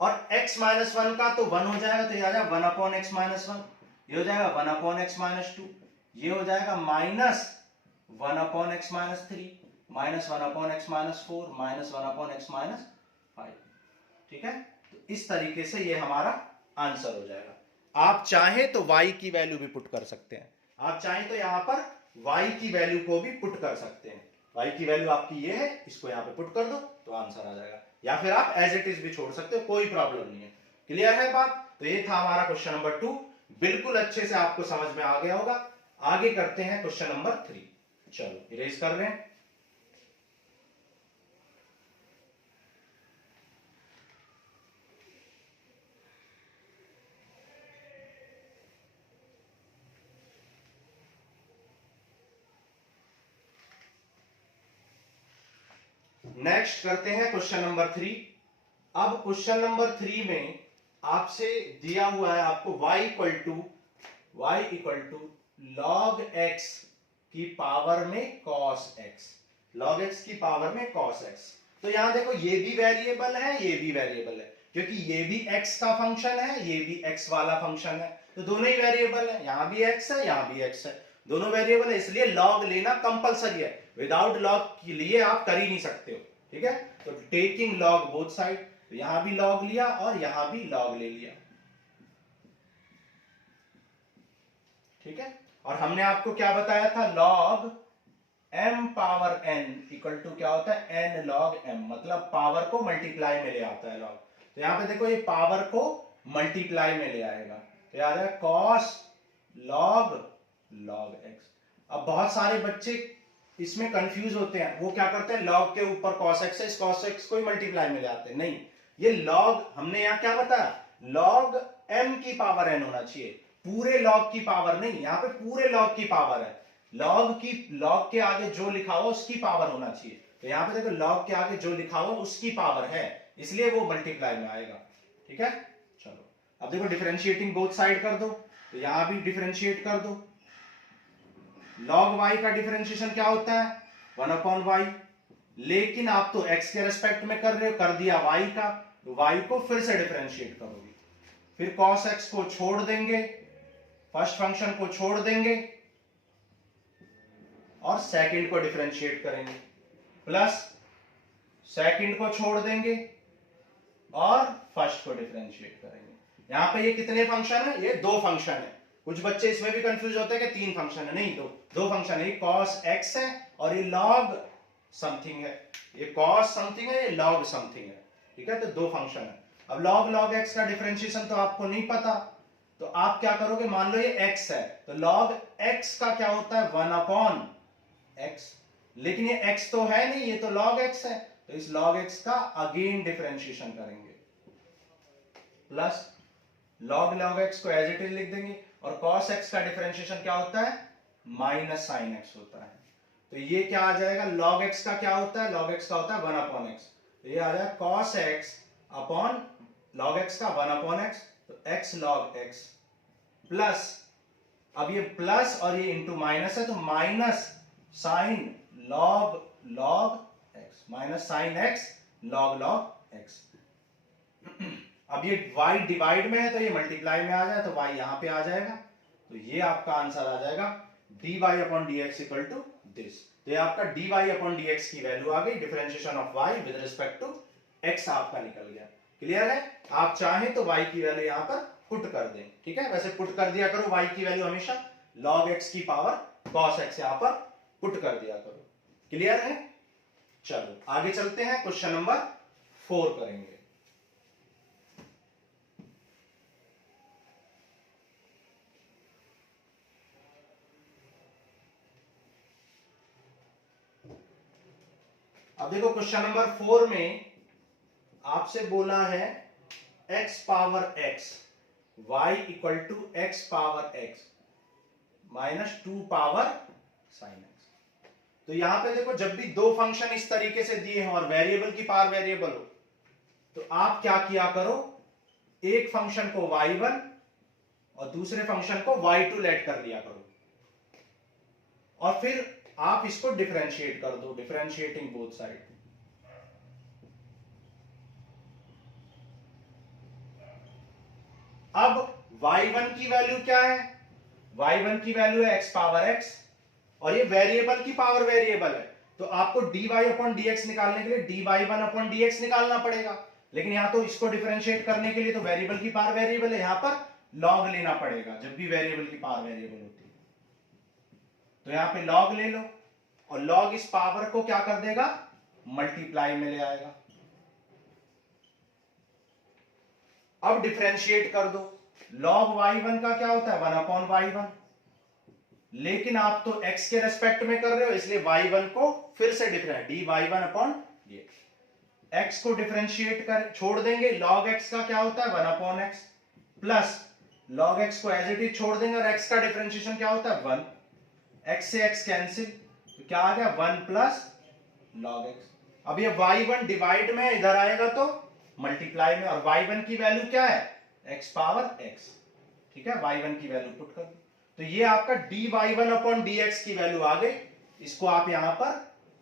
और x माइनस वन का तो वन हो जाएगा, तो ये आ जाएगा one upon x minus one, ये हो जाएगा one upon x minus two, ये हो जाएगा minus one upon x minus three, minus one upon x minus four, minus one upon x minus five. ठीक है, तो इस तरीके से ये हमारा आंसर हो जाएगा। आप चाहे तो y की वैल्यू भी पुट कर सकते हैं, आप चाहें तो यहां पर y की वैल्यू को भी पुट कर सकते हैं। y की वैल्यू आपकी ये है, इसको यहां पे पुट कर दो तो आंसर आ जाएगा, या फिर आप एज इट इज भी छोड़ सकते हो, कोई प्रॉब्लम नहीं है। क्लियर है बात? तो ये था हमारा क्वेश्चन नंबर 2, बिल्कुल अच्छे से आपको समझ में आ गया होगा। आगे करते हैं क्वेश्चन नंबर 3। चलो इरेज कर रहे हैं। नेक्स्ट करते हैं क्वेश्चन नंबर 3। अब क्वेश्चन नंबर 3 में आपसे दिया हुआ है आपको y equal to log x की पावर में cos x, log x की पावर में cos x। तो यहां देखो ये भी वेरिएबल है, ये भी वेरिएबल है, क्योंकि ये भी x का फंक्शन है, ये भी x वाला फंक्शन है, तो दोनों ही वेरिएबल है, यहां भी x है, यहां भी x है, दोनों वेरिएबल है, इसलिए log लेना कंपलसरी है। विदाउट log के लिए आप कर ही नहीं सकते हो। ठीक है, तो टेकिंग log बोथ साइड, तो यहां भी log लिया और यहां भी log ले लिया। ठीक है, और हमने आपको क्या बताया था, log m power n equal to क्या होता है, n log m, मतलब पावर को मल्टीप्लाई में ले आता है log। तो यहां पे देखो ये पावर को मल्टीप्लाई में ले आएगा, तो याद है cos log x। अब बहुत सारे बच्चे इसमें कंफ्यूज होते हैं, वो क्या करते हैं log के ऊपर cos x है, इस cos x को ही मल्टीप्लाई में ले आते हैं। नहीं, ये log हमने यहां क्या बताया, log m की पावर n होना चाहिए, पूरे log की पावर नहीं, यहां पे पूरे log की पावर है, log के आगे जो लिखा हुआ उसकी पावर होना चाहिए। तो यहां पे देखो log के आगे जो लिखा हुआ उसकी पावर है, इसलिए वो मल्टीप्लाई में आएगा। ठीक है, चलो अब देखो डिफरेंशिएटिंग बोथ साइड कर दो, तो यहां भी डिफरेंशिएट कर दो। log y का डिफरेंशिएशन क्या होता है, 1 अपॉन y, लेकिन आप तो x के रेस्पेक्ट में कर रहे हो, कर दिया y का, तो y को फिर से डिफरेंशिएट करोगे, फिर cos x को छोड़ देंगे, फर्स्ट फंक्शन को छोड़ देंगे और सेकंड को डिफरेंशिएट करेंगे, प्लस सेकंड को छोड़ देंगे और फर्स्ट को डिफरेंशिएट करेंगे। यहां पे ये कितने फंक्शन है, ये दो फंक्शन है। कुछ बच्चे इसमें भी कंफ्यूज होते हैं कि तीन फंक्शन है, नहीं, दो फंक्शन है, ये cos x है और ये log समथिंग है, ये cos समथिंग है, ये log समथिंग है। ठीक है, तो दो फंक्शन है। अब log x का डिफरेंशिएशन तो आपको नहीं पता, तो आप क्या करोगे, मान लो ये x है, तो log x का क्या होता है, 1 अपॉन x, लेकिन ये x तो है नहीं, ये तो log x है, तो इस log x का अगेन डिफरेंशिएशन करेंगे, प्लस log x को एज इट इज लिख देंगे, और cos x का डिफरेंशिएशन क्या होता है, माइनस साइन x होता है। तो ये क्या आ जाएगा, log x का क्या होता है, log x का होता है 1 अपॉन x, तो ये आ जाएगा cos x upon log x का 1 अपॉन x, तो x log x, प्लस अब ये प्लस और ये इंटू माइनस है, तो minus sine log x, minus sine x log x। अब ये y डिवाइड में है, तो ये मल्टीप्लाई में आ जाए, तो y यहां पे आ जाएगा, तो ये आपका आंसर आ जाएगा dy upon dx equal to this. तो ये आपका dy अपॉन dx की वैल्यू आ गई, differentiation of y with respect to x आपका निकल गया। क्लियर है, आप चाहें तो y की वैल्यू यहां पर पुट कर दें। ठीक है, वैसे पुट कर दिया करो y की वैल्यू हमेशा, log x की पावर cos x यहां पर पुट कर दिया करो। क्लियर है, चलो आगे चलते हैं, क्वेश्चन नंबर 4 करेंगे। अब देखो क्वेश्चन नंबर 4 में आपसे बोला है x power x y equal to x power x minus 2 power sine x। तो यहां पे देखो जब भी दो फंक्शन इस तरीके से दिए हैं और वेरिएबल की पावर वेरिएबल हो तो आप क्या किया करो, एक फंक्शन को y1 और दूसरे फंक्शन को y2 लेट कर लिया करो और फिर आप इसको डिफरेंशिएट कर दो, डिफरेंशिएटिंग बोथ साइड। अब y1 की वैल्यू क्या है, y1 की वैल्यू है x पावर x और ये वेरिएबल की पावर वेरिएबल है, तो आपको dy अपॉन dx निकालने के लिए dy1 अपॉन dx निकालना पड़ेगा। लेकिन यहां तो इसको डिफरेंशिएट करने के लिए तो वेरिएबल की पावर वेरिएबल है, यहां पर लॉग लेना पड़ेगा जब भी वेरिएबल की पावर वेरिएबल होती है। तो यहां पे लॉग ले लो और लॉग इस पावर को क्या कर देगा, मल्टीप्लाई में ले आएगा। अब डिफरेंशिएट कर दो, लॉग y1 का क्या होता है 1 अपॉन y1, लेकिन आप तो x के रेस्पेक्ट में कर रहे हो इसलिए y1 को फिर से different dy1 upon dx। x को डिफरेंशिएट कर छोड़ देंगे, log x का क्या होता है 1 upon x plus log x को एज इट इज छोड़ देंगे और x का डिफरेंशिएशन क्या होता है 1, x से x कैंसिल तो क्या आ गया 1 प्लस log x। अब ये y1 डिवाइड में इधर आएगा तो मल्टीप्लाई में, और y1 की वैल्यू क्या है x पावर x, ठीक है, y1 की वैल्यू पुट कर दो तो ये आपका dy1 अपॉन dx की वैल्यू आ गई, इसको आप यहां पर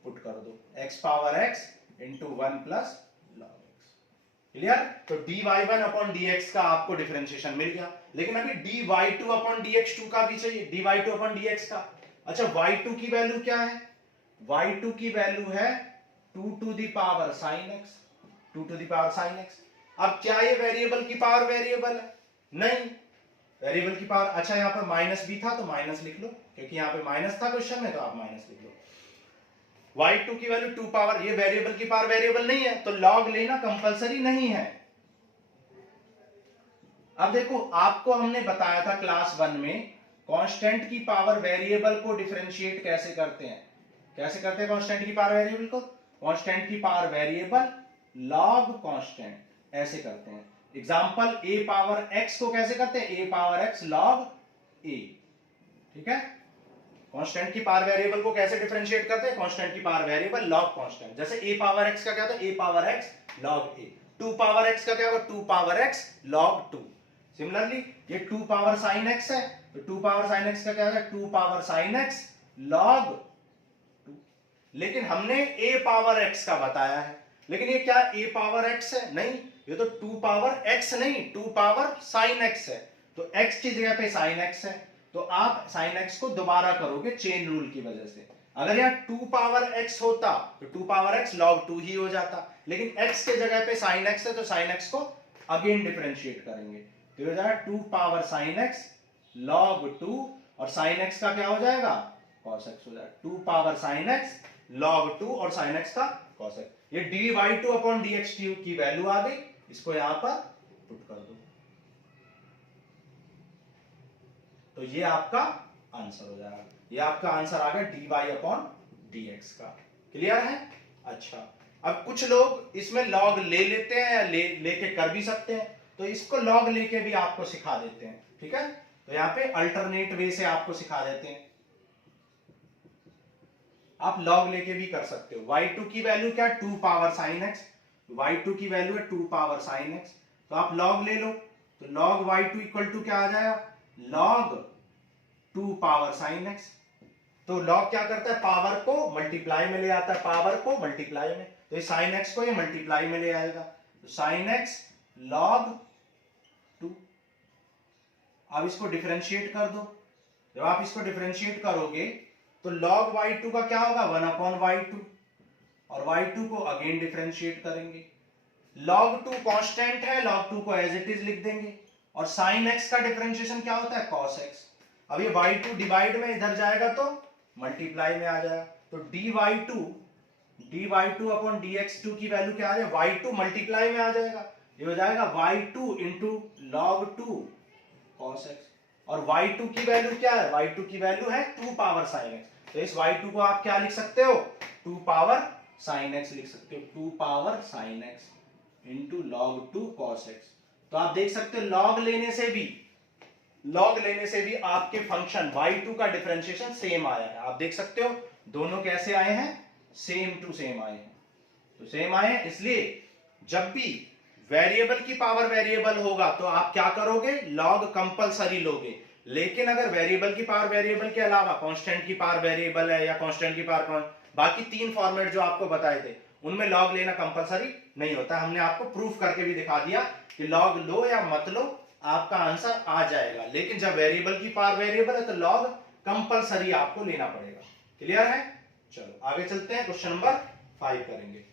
पुट कर दो x power x into 1 plus log x। Clear? तो dy1 अपॉन dx का आपको डिफरेंशिएशन मिल गया, लेकिन अभी dy2 अपॉन dx2 का भी चाहिए, dy2 अपॉन dx का। अच्छा y2 की वैल्यू क्या है, y2 की वैल्यू है 2 to the power sin x, 2 to the power sin x। अब क्या ये वेरिएबल की पावर वेरिएबल है, नहीं, वेरिएबल की पावर। अच्छा यहां पर माइनस भी था तो माइनस लिख लो, क्योंकि यहां पे माइनस था क्वेश्चन में तो आप माइनस लिख लो। y2 की वैल्यू 2 पावर, ये वेरिएबल की पावर वेरिएबल नहीं है तो लॉग लेना कंपलसरी नहीं है। अब देखो आपको हमने बताया था क्लास 1 में कांस्टेंट की पावर वेरिएबल को डिफरेंशिएट कैसे करते हैं, कैसे करते हैं कांस्टेंट की पावर वेरिएबल को, कांस्टेंट की पावर वेरिएबल लॉग कांस्टेंट ऐसे करते हैं। एग्जांपल a पावर x को कैसे करते हैं, a power x log a, ठीक है। कांस्टेंट की पावर वेरिएबल को कैसे डिफरेंशिएट करते हैं, कांस्टेंट की पावर वेरिएबल लॉग कांस्टेंट। जैसे a पावर x का क्या होता है, a power x log a, 2 power x का क्या होगा 2 पावर x log 2। सिमिलरली ये 2 पावर sin x है तो 2 पावर sin x का क्या होगा 2 पावर sin x log 2। लेकिन हमने a पावर x का बताया है, लेकिन ये क्या a पावर x है, नहीं, ये तो 2 पावर x नहीं 2 पावर sin x है, तो x की जगह पे sin x है तो आप sin x को दोबारा करोगे चेन रूल की वजह से। अगर यहाँ 2 पावर x होता तो 2 पावर x log 2 ही हो जाता, लेकिन x के जगह पे sin x है तो sin x को अगेन डिफरेंशिएट करेंगे तो हो जाएगा 2 पावर sin x log 2 और sin x का क्या हो जाएगा cos x हो जाएगा, 2 पावर sin x log 2 और sin x का cos x। ये dy2 अपॉन dx की वैल्यू आ गई, इसको यहां पर पुट कर दो तो ये आपका आंसर हो जाएगा, ये आपका आंसर आ गया dy अपॉन dx का। क्लियर है? अच्छा अब कुछ लोग इसमें लॉग ले लेते हैं या लेके कर भी सकते हैं, तो इसको लॉग लेके भी आपको सिखा देते हैं, ठीक है। तो यहां पे अल्टरनेट वे से आपको सिखा देते हैं, आप लॉग लेके भी कर सकते हो। y2 की वैल्यू क्या है 2 पावर sin x, y2 की वैल्यू है 2 पावर sin x, तो आप लॉग ले लो तो log y2 इक्वल टू क्या आ जाएगा log 2 पावर sin x। तो log क्या करता है पावर को मल्टीप्लाई में ले आता है, पावर को मल्टीप्लाई में, तो ये sin x को ये मल्टीप्लाई में ले आएगा तो sin x log 2। अब इसको डिफरेंशिएट कर दो, जब आप इसको डिफरेंशिएट करोगे तो log y2 का क्या होगा 1 अपॉन y2 और y2 को अगेन डिफरेंशिएट करेंगे। log 2 कांस्टेंट है, log 2 को एज इट इज लिख देंगे और sin x का डिफरेंशिएशन क्या होता है cos x। अब ये y2 डिवाइड में इधर जाएगा तो मल्टीप्लाई में आ जाएगा तो dy2 अपॉन dx2 की वैल्यू क्या आ जाएगा y2 मल्टीप्लाई में आ जाएगा, ये हो जाएगा y2 into log 2 cos x और y2 की वैल्यू क्या है, y2 की वैल्यू है 2 पावर sin x, तो इस y2 को आप क्या लिख सकते हो 2 पावर साइन एक्स लिख सकते हो, 2 power sine x into log 2 cos x। तो आप देख सकते हो log लेने से भी आपके फंक्शन y2 का डिफरेंशिएशन सेम आया है। आप देख सकते हो दोनों कैसे आए हैं, सेम टू सेम आए हैं। तो सेम आए हैं, इसलिए जब भी वेरिएबल की पावर वेरिएबल होगा तो आप क्या करोगे, लॉग कंपलसरी लोगे। लेकिन अगर वेरिएबल की पावर वेरिएबल के अलावा कांस्टेंट की पावर वेरिएबल है या कांस्टेंट की पावर, बाकी 3 फॉर्मेट जो आपको बताए थे उनमें लॉग लेना कंपलसरी नहीं होता। हमने आपको प्रूफ करके भी दिखा दिया कि लॉग लो या मत लो, आपका आंसर आ जाएगा। लेकिन जब वेरिएबल की पावर वेरिएबल है तो लॉग कंपलसरी आपको लेना पड़ेगा। क्लियर है? चलो आगे चलते हैं, क्वेश्चन नंबर 5 करेंगे।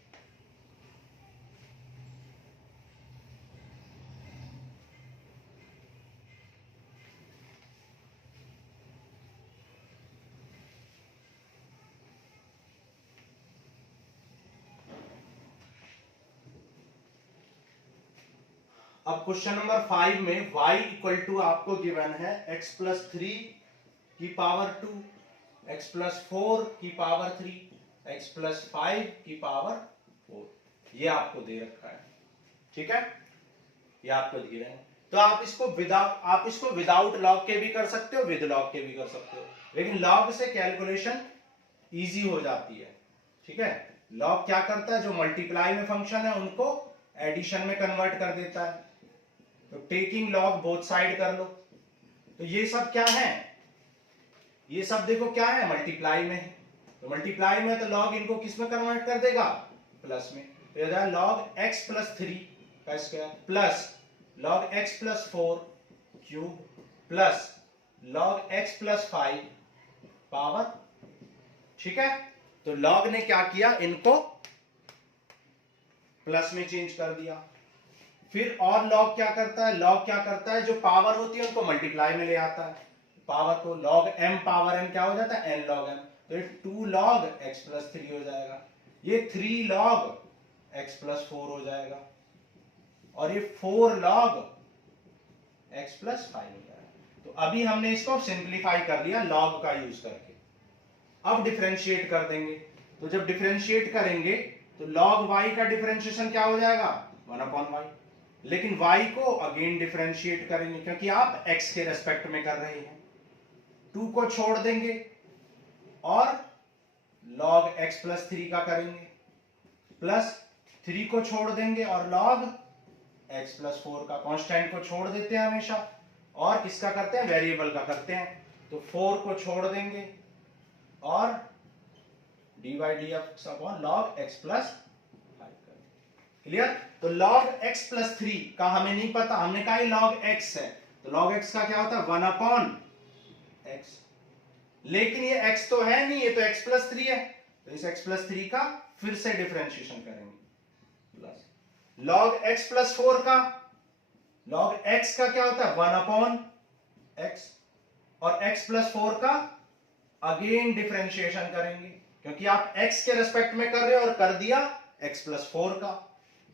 अब क्वेश्चन नंबर 5 में y इक्वल टू आपको गिवन है x प्लस 3 की पावर 2, x प्लस 4 की पावर 3, x प्लस 5 की पावर 4। ये आपको दे रखा है, ठीक है, ये आपको गिवन है। तो आप इसको विदाउट लॉग के भी कर सकते हो, विद लॉग के भी कर सकते हो, लेकिन लॉग से कैलकुलेशन इजी हो जाती है, ठीक है। लॉग क्या करता है, जो मल्टीप्लाई में फंक्शन है उनको एडिशन में कन्वर्ट कर देता है। तो टेकिंग लॉग बोथ साइड कर लो। तो ये सब क्या है, ये सब देखो क्या है, मल्टीप्लाई में है। तो मल्टीप्लाई में तो लॉग इनको किस में कन्वर्ट कर देगा, प्लस में। तो ये जाए लॉग x प्लस 3 का square plus log x plus 4 cube plus log x plus 5 power, ठीक है। तो लॉग ने क्या किया, इनको प्लस में चेंज कर दिया। फिर और लॉग क्या करता है, लॉग क्या करता है, जो पावर होती है उनको मल्टीप्लाई में ले आता है। पावर को लॉग m पावर n क्या हो जाता है, n log m। तो ये 2 log x प्लस 3 हो जाएगा, ये 3 log x प्लस 4 हो जाएगा, और ये 4 log x प्लस 5 हो जाएगा। तो अभी हमने इसको सिंप्लीफाई कर लिया लॉग का यूज करके। अब डिफरेंशिएट कर देंगे। तो जब डिफरेंशिएट करेंगे तो log y का डिफरेंशिएशन क्या हो जाएगा, 1/y। लेकिन y को अगेन डिफरेंशिएट करेंगे क्योंकि आप x के रेस्पेक्ट में कर रहे हैं। 2 को छोड़ देंगे और log x प्लस 3 का करेंगे, प्लस 3 को छोड़ देंगे और log x प्लस 4 का। कांस्टेंट को छोड़ देते हैं हमेशा, और किसका करते हैं, वेरिएबल का करते हैं। तो 4 को छोड़ देंगे और dy dx upon log x plus 5 करेंगे। क्लियर? तो log x प्लस 3 का हमें नहीं पता, हमने कहा log x है, तो log x का क्या होता है, 1 अपॉन x। लेकिन ये x तो है नहीं, ये तो x प्लस 3 है, तो इस x प्लस 3 का फिर से डिफरेंशिएशन करेंगे। प्लस log x प्लस 4 का, log x का क्या होता है, 1 अपॉन x, और x प्लस 4 का अगेन डिफरेंशिएशन करेंगे क्योंकि आप x के रेस्पेक्ट में कर रहे हो, और कर दिया x प्लस 4 का,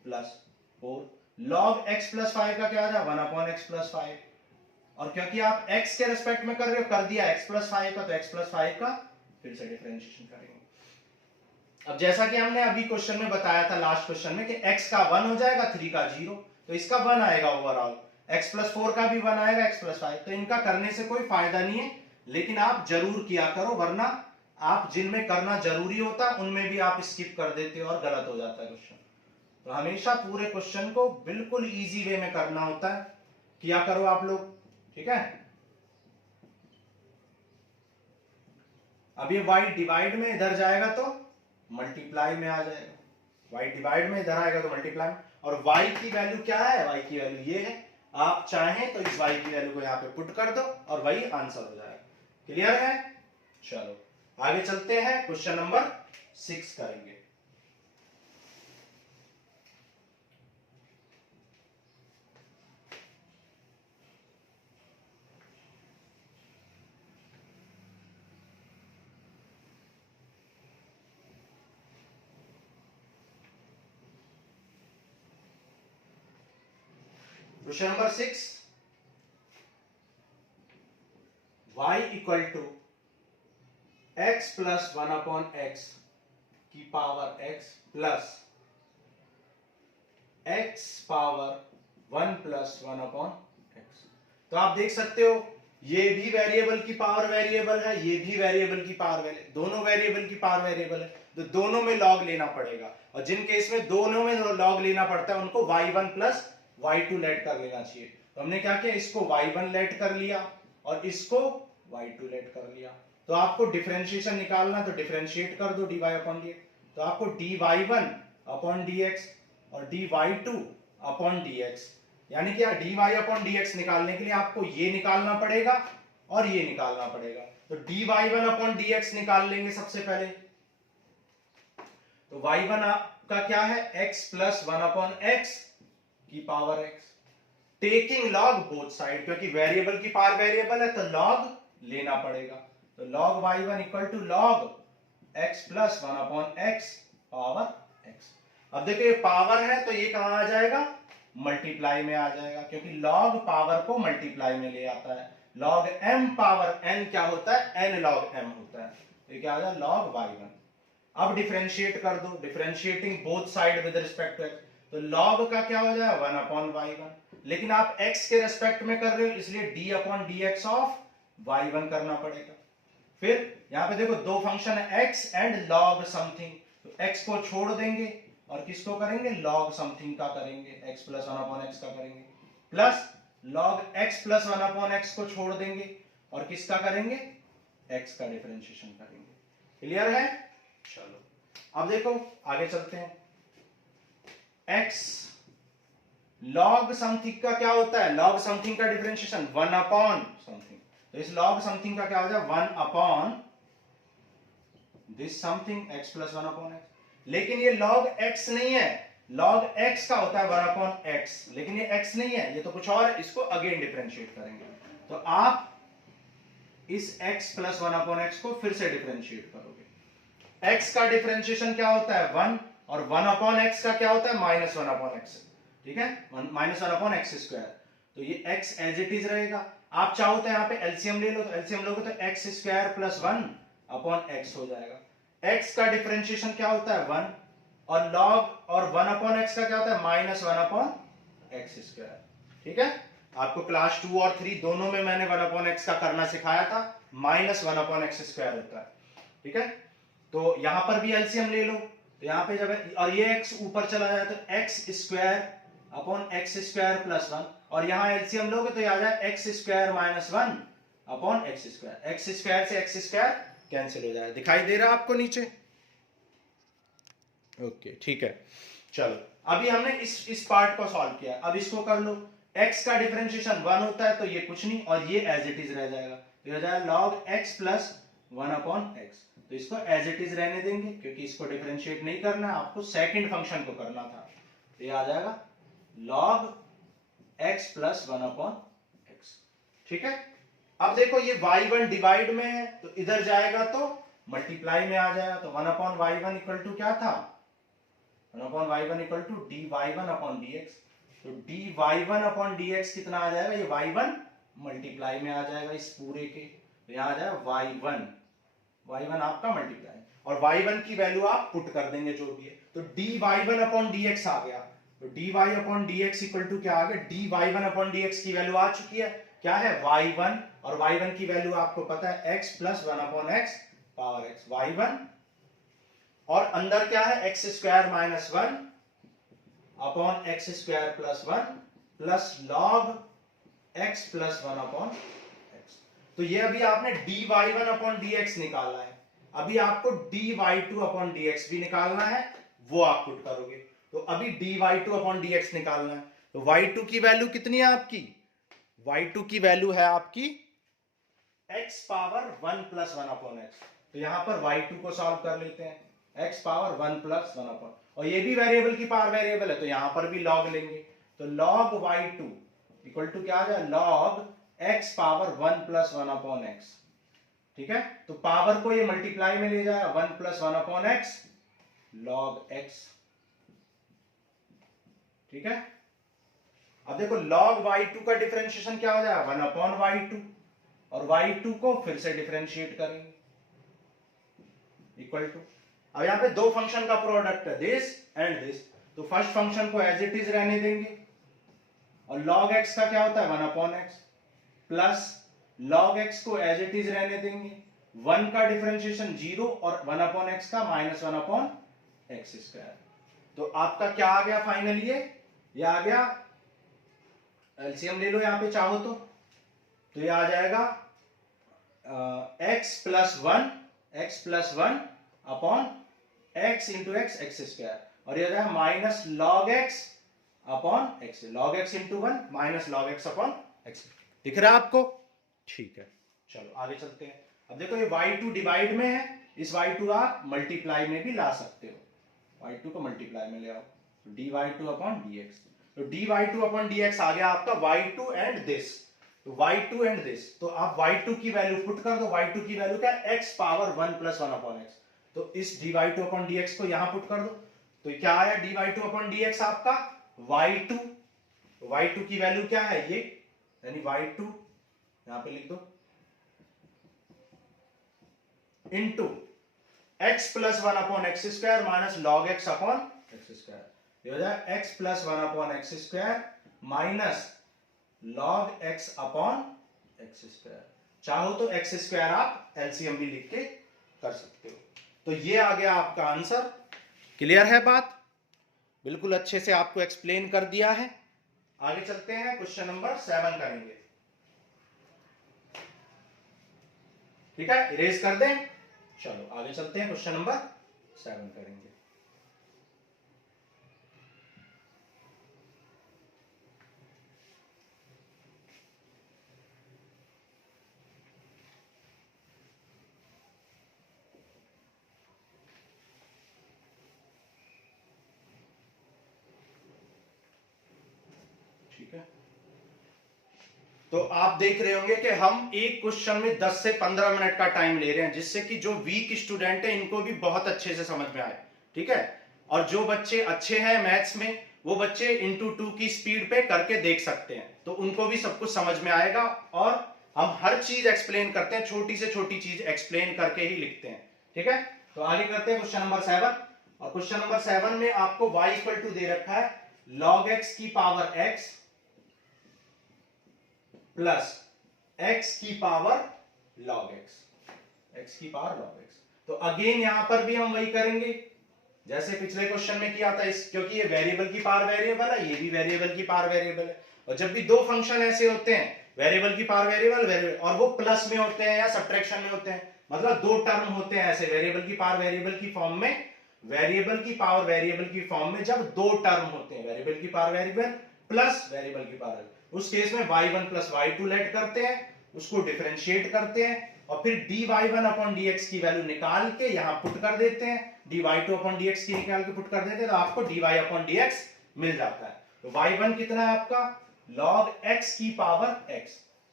प्लस 4 log x प्लस 5 का क्या हो जाए, 1 अपॉन x प्लस 5, और क्योंकि आप x के रेस्पेक्ट में कर रहे हो, कर दिया x प्लस 5 का, तो x प्लस 5 का फिर से डिफरेंशिएशन करेंगे। अब जैसा कि हमने अभी क्वेश्चन में बताया था, लास्ट क्वेश्चन में, कि x का 1 हो जाएगा, 3 का 0, तो इसका 1 आएगा ओवरऑल, x प्लस 4 का भी 1 आएगा, x प्लस 5। तो इनका करने से कोई फायदा नहीं है, लेकिन आप जरूर किया करो, वरना आप जिनमें करना जरूरी होता है उनमें भी आप स्किप कर देते हो और गलत हो जाता है क्वेश्चन। तो हमेशा पूरे क्वेश्चन को बिल्कुल इजी वे में करना होता है, किया करो आप लोग, ठीक है। अब ये y डिवाइड में इधर जाएगा तो मल्टीप्लाई में आ जाएगा, y डिवाइड में इधर आएगा तो मल्टीप्लाई में, और y की वैल्यू क्या है, y की वैल्यू ये है। आप चाहें तो इस y की वैल्यू को यहाँ पे पुट कर दो और वही आंसर हो जाएगा। क्लियर है? चलो आगे चलते हैं, क्वेश्चन नंबर 6 करेंगे। Question number 6, y equal to x plus 1 upon x की power x plus x power 1 plus 1 upon x। तो आप देख सकते हो ये भी वेरिएबल की पावर वेरिएबल है, ये भी वेरिएबल की पावर वेरिएबल, दोनों वेरिएबल की पावर वेरिएबल है, तो दोनों में लॉग लेना पड़ेगा। और जिन केस में दोनों में लॉग लेना पड़ता है उनको y1 प्लस y2 लेट कर लेना चाहिए। तो हमने क्या किया, इसको y1 लेट कर लिया और इसको y2 लेट कर लिया। तो आपको डिफरेंशिएशन निकालना, तो डिफरेंशिएट कर दो dy अपॉन dx। तो आपको dy1 अपॉन dx और dy2 अपॉन dx, यानी कि dy अपॉन dx निकालने के लिए आपको ये निकालना पड़ेगा और ये निकालना पड़ेगा। तो dy1 अपॉन dx निकाल लेंगे सबसे पहले। तो y1 का क्या है, x प्लस 1 अपॉन x की power x, taking log both side, क्योंकि वेरिएबल की पावर वेरिएबल है तो लॉग लेना पड़ेगा। तो log y1 equal to log x plus 1 upon x power x। अब देखो ये पावर है तो ये कहां आ जाएगा, मल्टीप्लाई में आ जाएगा, क्योंकि log पावर को मल्टीप्लाई में ले आता है। log m पावर n क्या होता है, n log m होता है। ये क्या आ जाएगा, log y1। अब डिफरेंशिएट कर दो, differentiating both side with respect to x, तो log का क्या हो जाएगा 1 अपॉन y1, लेकिन आप x के रेस्पेक्ट में कर रहे हो इसलिए d upon dx of y1 करना पड़ेगा। फिर यहां पे देखो दो फंक्शन है x एंड log समथिंग, तो x को छोड़ देंगे और किसको करेंगे, log समथिंग का करेंगे, x प्लस 1 अपॉन x का करेंगे, plus log x plus 1 upon x को छोड़ देंगे और किसका करेंगे, x का डिफरेंशिएशन करेंगे। क्लियर है? चलो अब देखो आगे चलते हैं। x log समथिंग का क्या होता है, log समथिंग का डिफरेंशिएशन 1 अपॉन समथिंग, तो इस log समथिंग का क्या हो जाएगा 1 upon this something x plus 1 upon x। लेकिन ये log x नहीं है, log x का होता है 1 अपॉन x, लेकिन ये x नहीं है, ये तो कुछ और है, इसको अगेन डिफरेंशिएट करेंगे। तो आप इस x प्लस 1 अपॉन x को फिर से डिफरेंशिएट करोगे। x का डिफरेंशिएशन क्या होता है 1, और 1 अपॉन x का क्या होता है माइनस 1 अपॉन x, ठीक है, माइनस 1 अपॉन x स्क्वायर। तो ये x एज इट इज रहेगा। आप चाहो तो यहाँ पे एलसीएम ले लो, तो एलसीएम लोगे तो x square plus 1 upon x हो जाएगा। x का डिफरेंशिएशन क्या होता है 1, और log और 1 अपॉन x का क्या होता है माइनस 1 अपॉन x स्क्वायर। ठीक है, आपको क्लास 2 और 3 दोनों में मैंने 1 अपॉन x का करना सिखाया था, माइनस 1 अपॉन x स्क्वायर होता है। ठीक है, तो यहां पर भी एलसीएम ले लो, तो यहां पे जब और ये x ऊपर चला जाए तो x square upon x square plus 1, और यहां एलसीएम लोगे तो आ जाए x square minus 1 upon x square. x square से x स्क्वायर कैंसिल हो जाएगा। दिखाई दे रहा है आपको नीचे? ओके ठीक है, चलो अभी हमने इस पार्ट को सॉल्व किया, अब इसको कर लो। x का डिफरेंशिएशन 1 होता है तो ये कुछ नहीं, और ये एज इट इज रह जाएगा, तो हो जाएगा log x plus 1 upon x। तो इसको एज इट इज रहने देंगे क्योंकि इसको डिफरेंशिएट नहीं करना है, आपको सेकंड फंक्शन को करना था। तो ये आ जाएगा log x plus 1 upon x। ठीक है, अब देखो ये y1 डिवाइड में है तो इधर जाएगा तो मल्टीप्लाई में आ जाएगा, तो 1 अपॉन y1 इक्वल टू क्या था, 1 upon y1 equal to dy1 upon dx। तो dy1 अपॉन dx कितना आ जाएगा, ये y1 मल्टीप्लाई में आ जाएगा इस पूरे के, तो यहां आ जाएगा y1 आपका मल्टीप्लाई, और y1 की वैल्यू आप पुट कर देंगे जो भी है, तो dy1 अपॉन dx आ गया। तो dy upon dx equal to क्या आ गया, dy1 अपॉन dx की वैल्यू आ चुकी है, क्या है y1, और y1 की वैल्यू आपको पता है x plus 1 upon x power x, y1, और अंदर क्या है x square minus 1 upon x square plus 1 plus log x plus 1 upon x। तो ये अभी आपने dy1 अपॉन dx निकालना है, अभी आपको dy2 अपॉन dx भी निकालना है, वो आप पुट करोगे। तो अभी dy2 अपॉन dx निकालना है, तो y2 की वैल्यू कितनी है आपकी, y2 की वैल्यू है आपकी x power 1 plus 1 upon x। तो यहां पर y2 को सॉल्व कर लेते हैं, x पावर 1 प्लस 1 अपॉन, और ये भी वेरिएबल की पावर वेरिएबल है तो यहां पर भी log लेंगे, तो log y2 इक्वल टू क्या आ जाए, log x power 1 plus 1 upon x। ठीक है, तो पावर को ये मल्टीप्लाई में ले जाएगा, 1 plus 1 upon x log x। ठीक है, अब देखो log y2 का डिफरेंशिएशन क्या हो जाएगा 1 अपॉन y2, और y2 को फिर से डिफरेंशिएट करेंगे इक्वल टू अब यहाँ पे दो फंक्शन का प्रोडक्ट है, दिस एंड दिस, तो फर्स्ट फंक्शन को एज इट इज रहने देंगे, और log x का क्या होता है 1/x, प्लस log x को एज इट इज रहने देंगे, 1 का डिफरेंशिएशन 0 और 1/x का -1/x²। तो आपका क्या आ गया फाइनली, ये आ गया, एलसीएम ले लो यहाँ पे चाहो तो ये आ जाएगा x plus one upon x into x² और ये आ जाएगा minus log x upon x, log x into 1 minus log x upon x। दिख रहा है आपको? ठीक है, चलो आगे चलते हैं। अब देखो ये y2 डिवाइड में है, इस y2 आप मल्टीप्लाई में भी ला सकते हो, y2 को मल्टीप्लाई में ले आओ, dy2 अपॉन dx, तो dy2 अपॉन dx आ गया आपका y2 एंड दिस, तो y2 एंड दिस, तो आप y2 की वैल्यू पुट कर दो, y2 की वैल्यू क्या है x पावर 1 प्लस 1/x, तो इस dy2 अपॉन dx को यहां पुट कर दो, तो क्या आया dy2 अपॉन dx आपका y2 की वैल्यू क्या है ये, यानी y2 यहां पे लिख दो into x plus 1/x² minus log x upon x², ये हो जाएगा x plus 1/x² minus log x upon x²। चाहो तो x² आप एलसीएम भी लिख के कर सकते हो। तो ये आ गया आपका आंसर। क्लियर है बात? बिल्कुल अच्छे से आपको एक्सप्लेन कर दिया है। आगे चलते हैं, क्वेश्चन नंबर 7 करेंगे। ठीक है, इरेज कर दें। चलो आगे चलते हैं, क्वेश्चन नंबर 7 करेंगे। ठीक है, तो आप देख रहे होंगे कि हम एक क्वेश्चन में 10 से 15 मिनट का टाइम ले रहे हैं, जिससे कि जो वीक स्टूडेंट है इनको भी बहुत अच्छे से समझ में आए। ठीक है, और जो बच्चे अच्छे हैं मैथ्स में, वो बच्चे इंटू 2 की स्पीड पे करके देख सकते हैं, तो उनको भी सब कुछ समझ में आएगा। और हम हर चीज एक्सप्लेन करते हैं, छोटी से छोटी चीज एक्सप्लेन करके ही लिखते हैं। ठीक है, तो आगे करते हैं क्वेश्चन नंबर 7। और क्वेश्चन नंबर 7 में आपको y इक्वल टू दे रखा है log x की पावर x प्लस x की पावर log x की पावर log x। तो अगेन यहां पर भी हम वही करेंगे जैसे पिछले क्वेश्चन में किया था, इस क्योंकि ये वेरिएबल की पावर वेरिएबल है, ये भी वेरिएबल की पावर वेरिएबल है, और जब भी दो फंक्शन ऐसे होते हैं वेरिएबल की पावर वेरिएबल और वो प्लस में होते हैं या सब्ट्रैक्शन में होते हैं, मतलब दो टर्म होते हैं ऐसे वेरिएबल की पावर वेरिएबल की फॉर्म में, वेरिएबल की पावर वेरिएबल की फॉर्म में जब दो टर्म होते हैं, वेरिएबल की पावर वेरिएबल प्लस वेरिएबल की पावर, उस केस में y1 प्लस y2 लेट करते हैं, उसको डिफरेंशिएट करते हैं और फिर dy1 अपॉन dx की वैल्यू निकाल के यहां पुट कर देते हैं, dy2 अपॉन dx की निकाल के पुट कर देते हैं, तो आपको dy अपॉन dx मिल जाता है। तो y1 कितना है आपका log x की पावर x,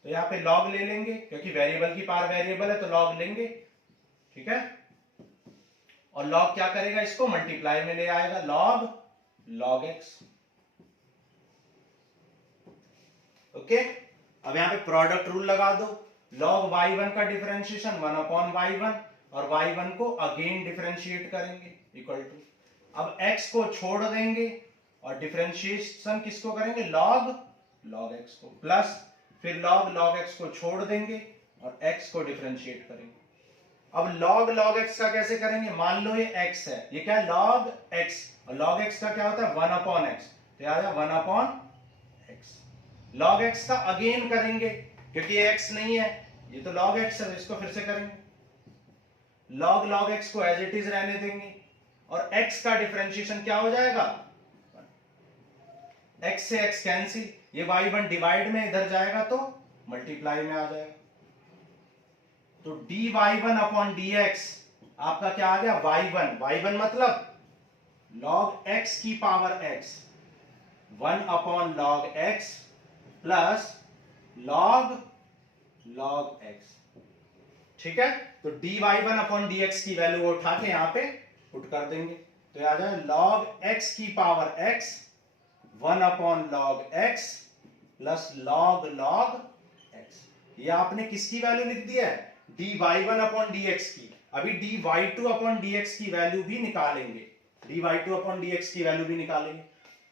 तो यहाँ पे log ले लेंगे क्योंकि वेरिएबल की पावर वेरिएबल है तो log लेंगे। ठीक है, और log क्या करेगा, इसको मल्टीप्लाई में ले आएगा, log x। ओके, अब यहां पे प्रोडक्ट रूल लगा दो, log y1 का डिफरेंशिएशन 1 अपॉन y1 और y1 को अगेन डिफरेंशिएट करेंगे इक्वल टू, अब x को छोड़ देंगे और डिफरेंशिएशन किसको करेंगे, log x को, प्लस फिर log x को छोड़ देंगे और x को डिफरेंशिएट करेंगे। अब log x का कैसे करेंगे, मान लो ये x है, ये क्या है log x, और log x का क्या होता है 1 अपॉन x, तो आ जाएगा 1 अपॉन x। log x का अगेन करेंगे क्योंकि ये x नहीं है, ये तो log x है, इसको फिर से करेंगे, log x को एज इट इज रहने देंगे और x का डिफरेंशिएशन क्या हो जाएगा, x से x कैंसिल, ये y1 डिवाइड में इधर जाएगा तो मल्टीप्लाई में आ जाएगा, तो dy1 अपॉन dx आपका क्या आ गया y1 मतलब log x की power x 1 upon log x plus log x। ठीक है, तो dy1 अपॉन dx की वैल्यू उठा के यहां पे पुट कर देंगे, तो आ जाए log x की power x 1 upon log x plus log x। ये आपने किसकी वैल्यू लिख दी है, dy1 अपॉन dx की, अभी dy2/dx की वैल्यू भी निकालेंगे, dy2/dx की वैल्यू भी निकालेंगे,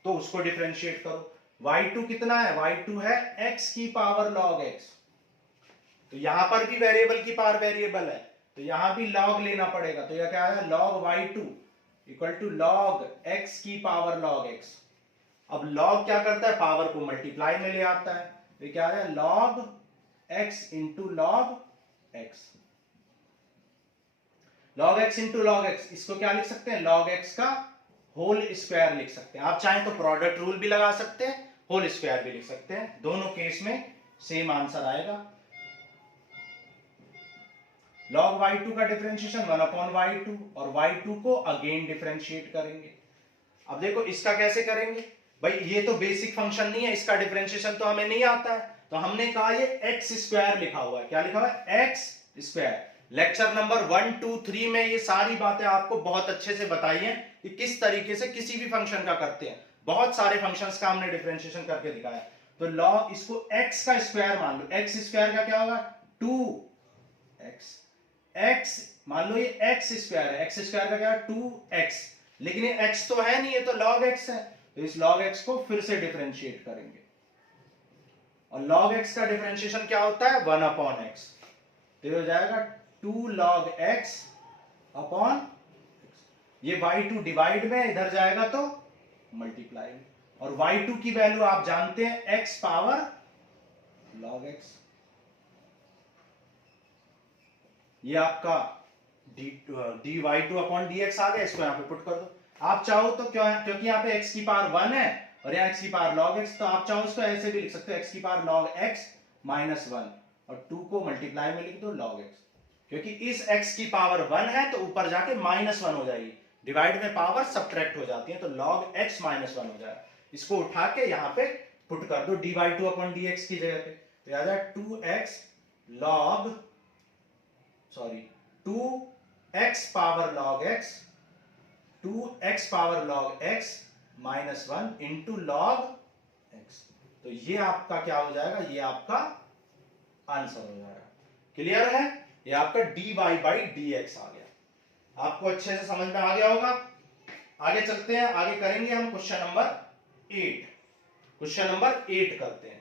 तो उसको डिफरेंशिएट करो। y2 कितना है, y2 है x की पावर log x, तो यहां पर भी वेरिएबल की पावर वेरिएबल है, तो यहां भी log लेना पड़ेगा, तो यह क्या है, log y2 equal to log x की पावर log x। अब log क्या करता है, पावर को मल्टीप्लाई में ले आता है, तो क्या है log x into log x, log x into log x, इसको क्या लिख सकते हैं, log x का होल स्क्वायर लिख सकते हैं। आप चाहें तो प्रोडक्ट रूल भी लगा सकते हैं, होल स्क्वायर भी लिख सकते हैं, दोनों केस में सेम आंसर आएगा। log y2 का डिफरेंशिएशन 1/y2 और y2 को अगेन डिफरेंशिएट करेंगे। अब देखो इसका कैसे करेंगे भाई, ये तो बेसिक फंक्शन नहीं है, इसका डिफरेंशिएशन तो हमें नहीं आता है, तो हमने कहा ये एक्स स्क्वायर लिखा हुआ है, क्या लिखा हुआ है, एक्स स्क्वायर। लेक्चर नंबर 1, 2, 3 में ये सारी बातें आपको बहुत अच्छे से बताई हैं कि किस तरीके से किसी भी फंक्शन का करते हैं, बहुत सारे फंक्शंस का हमने डिफरेंशिएशन करके दिखाया। तो लॉग इसको एक्स का स्क्वायर मान लो, एक्स स्क्वायर का क्या होगा 2x, x मान लो ये x स्क्वायर है, x स्क्वायर का क्या है 2x, लेकिन ये x तो है नहीं, ये तो log x है, तो इस log x को फिर से डिफरेंशिएट करेंगे, और log x का डिफरेंशिएशन क्या होता है 1/x, तो हो जाएगा 2 log x अपॉन ये y2 डिवाइड में इधर जाएगा तो मल्टीप्लाई में, और y2 की वैल्यू आप जानते हैं x पावर log x, ये आपका dy2/dx आ गया, इसको यहां पे पुट कर दो। आप चाहो तो क्योंकि यहाँ पे x की पावर 1 है और यहाँ x की पावर log x, तो आप चाहो इसको ऐसे भी लिख सकते हो, x की पावर log x माइनस 1 और 2 को मल्टीप्लाई में लिख दो log x, क्योंकि इस x की पावर 1 है तो ऊपर जाके -1 हो जाएगी, डिवाइड में पावर सब्ट्रैक्ट हो जाती है, तो log x -1 हो जाएगा। इसको उठा के यहाँ पे पुट कर दो dy2/dx की जगह पे, तो आ जाए 2x log 2x power log x, 2x power log x minus 1 into log x, तो ये आपका क्या हो जाएगा, ये आपका आंसर हो जाएगा। क्लियर है, ये आपका dy/dx आ गया, आपको अच्छे से समझ में आ गया होगा। आगे चलते हैं, आगे करेंगे हम क्वेश्चन नंबर 8, क्वेश्चन नंबर 8 करते हैं।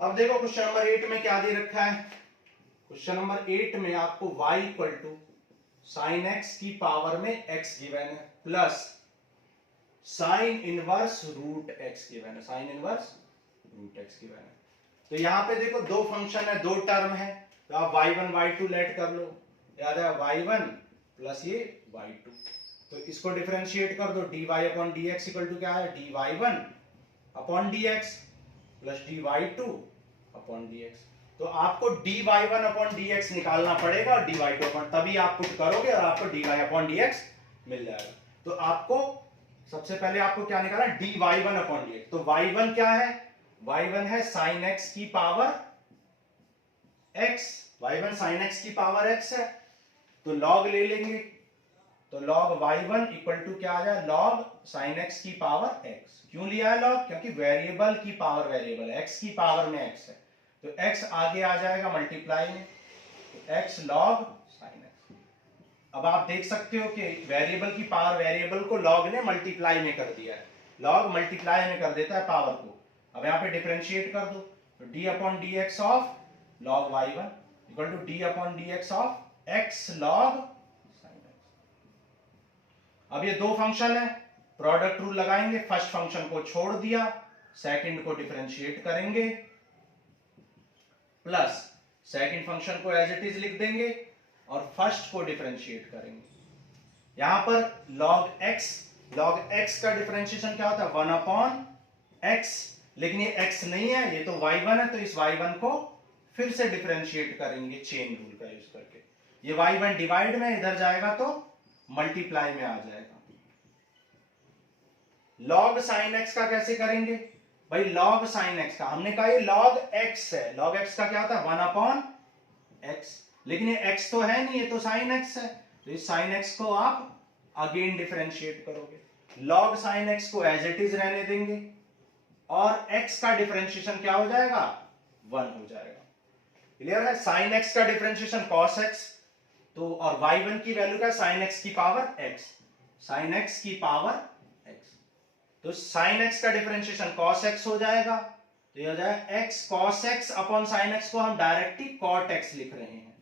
अब देखो क्वेश्चन नंबर 8 में क्या दे रखा है, क्वेश्चन नंबर 8 में आपको y equal to sine x की पावर में x गिवन है plus sine inverse root x given है, sine inverse root x given है। तो यहां पे देखो दो फंक्शन है, दो टर्म है, तो आप y1 y2 लेट कर लो, याद है y1 प्लस ये y2, तो इसको डिफरेंशिएट कर दो, dy/dx इक्वल टू क्या है dy1/dx प्लस dy2/dx, तो आपको dy1/dx निकालना पड़ेगा और dy2, तभी आप पुट करोगे और आपको dy/dx मिल जाएगा। तो आपको सबसे पहले आपको क्या निकालना है dy1/dx, तो y1 क्या है, y1 है sin x की power x, y1 sin x की पावर x है, तो log ले लेंगे, तो log y1 इक्वल टू क्या आ जाए log sin x की पावर x। क्यों लिया है log, क्योंकि वेरिएबल की पावर वेरिएबल है, x की पावर में x है, तो x आगे आ जाएगा मल्टीप्लाई में, तो x log sin x। अब आप देख सकते हो कि वेरिएबल की पावर वेरिएबल को log ने मल्टीप्लाई में कर दिया है, log मल्टीप्लाई में कर देता है पावर को। अब यहाँ पे डिफरेंशिएट कर दो, तो d/dx of log y1 equal to d/dx of x log sin x। अब ये दो फंक्शन है, प्रोडक्ट रूल लगाएंगे, फर्स्ट फंक्शन को छोड़ दिया, सेकंड को डिफरेंशिएट करेंगे, प्लस सेकंड फंक्शन को एज इट इज लिख देंगे और फर्स्ट को डिफरेंशिएट करेंगे। यहां पर log x का डिफरेंशिएशन क्या होता है 1/x, लेकिन ये x नहीं है, ये तो y1 है, तो इस y1 को फिर से डिफरेंशिएट करेंगे चेन रूल का यूज करके, ये y1 डिवाइड में इधर जाएगा तो मल्टीप्लाई में आ जाएगा। log sin x का कैसे करेंगे भाई log sin x का, हमने कहा ये log x है, log x का क्या होता है 1/x, लेकिन ये x तो है नहीं, ये तो sin x है, तो इस sin x को आप अगेन डिफरेंशिएट करोगे, log sin x को एज इट इज रहने देंगे और x का डिफरेंशिएशन क्या हो जाएगा 1 हो जाएगा। क्लियर है? sin x का डिफरेंशिएशन cos x, तो और y1 की वैल्यू क्या sin x की पावर x, sin x की पावर x, तो sin x का डिफरेंशिएशन cos x हो जाएगा, तो ये हो जाएगा x cos x upon sin x को हम डायरेक्टली cot x लिख रहे हैं,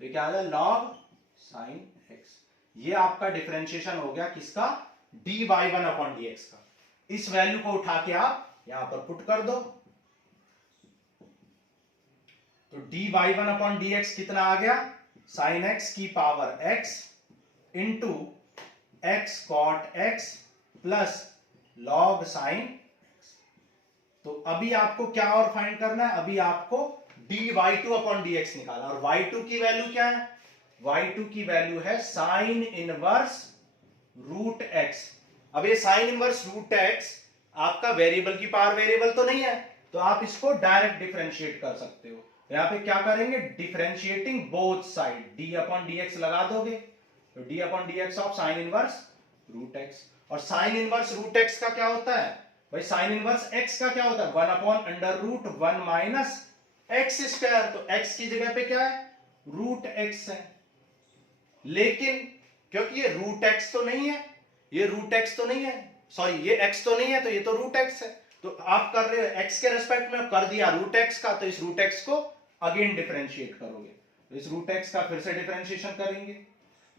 तो ये क्या आ जाएगा log sin x। ये आपका डिफरेंशिएशन हो गया किसका dy1 अपॉन dx का। इस वैल्यू को उठा के आप यहां पर पुट कर दो, तो dy1 अपॉन dx कितना आ गया sin x की power x into x cot x plus log sin x। तो अभी आपको क्या और फाइंड करना है, अभी आपको dy2 अपॉन dx निकालना, और y2 की वैल्यू क्या है, y2 की वैल्यू है साइन इनवर्स रूट x। अब ये साइन इनवर्स रूट x आपका वेरिएबल की पावर वेरिएबल तो नहीं है, तो आप इसको डायरेक्ट डिफरेंशिएट कर सकते हो। यहां पे क्या करेंगे, differentiating both side, d upon dx लगा दोगे, तो d upon dx of sine inverse root x। और साइन इनवर्स रूट x का क्या होता है भाई, साइन इनवर्स x का क्या होता है 1 upon under root 1 minus x square, तो x की जगह पे क्या है रूट x है, लेकिन क्योंकि ये रूट x तो नहीं है, ये रूट x तो नहीं है, सॉरी ये x तो नहीं है, तो ये तो रूट x है, तो आप कर रहे हो x के रेस्पेक्ट में कर दिया रूट x का, तो इस रूट x को अगेन डिफरेंशिएट करोगे, तो इस रूट x का फिर से डिफरेंशिएशन करेंगे।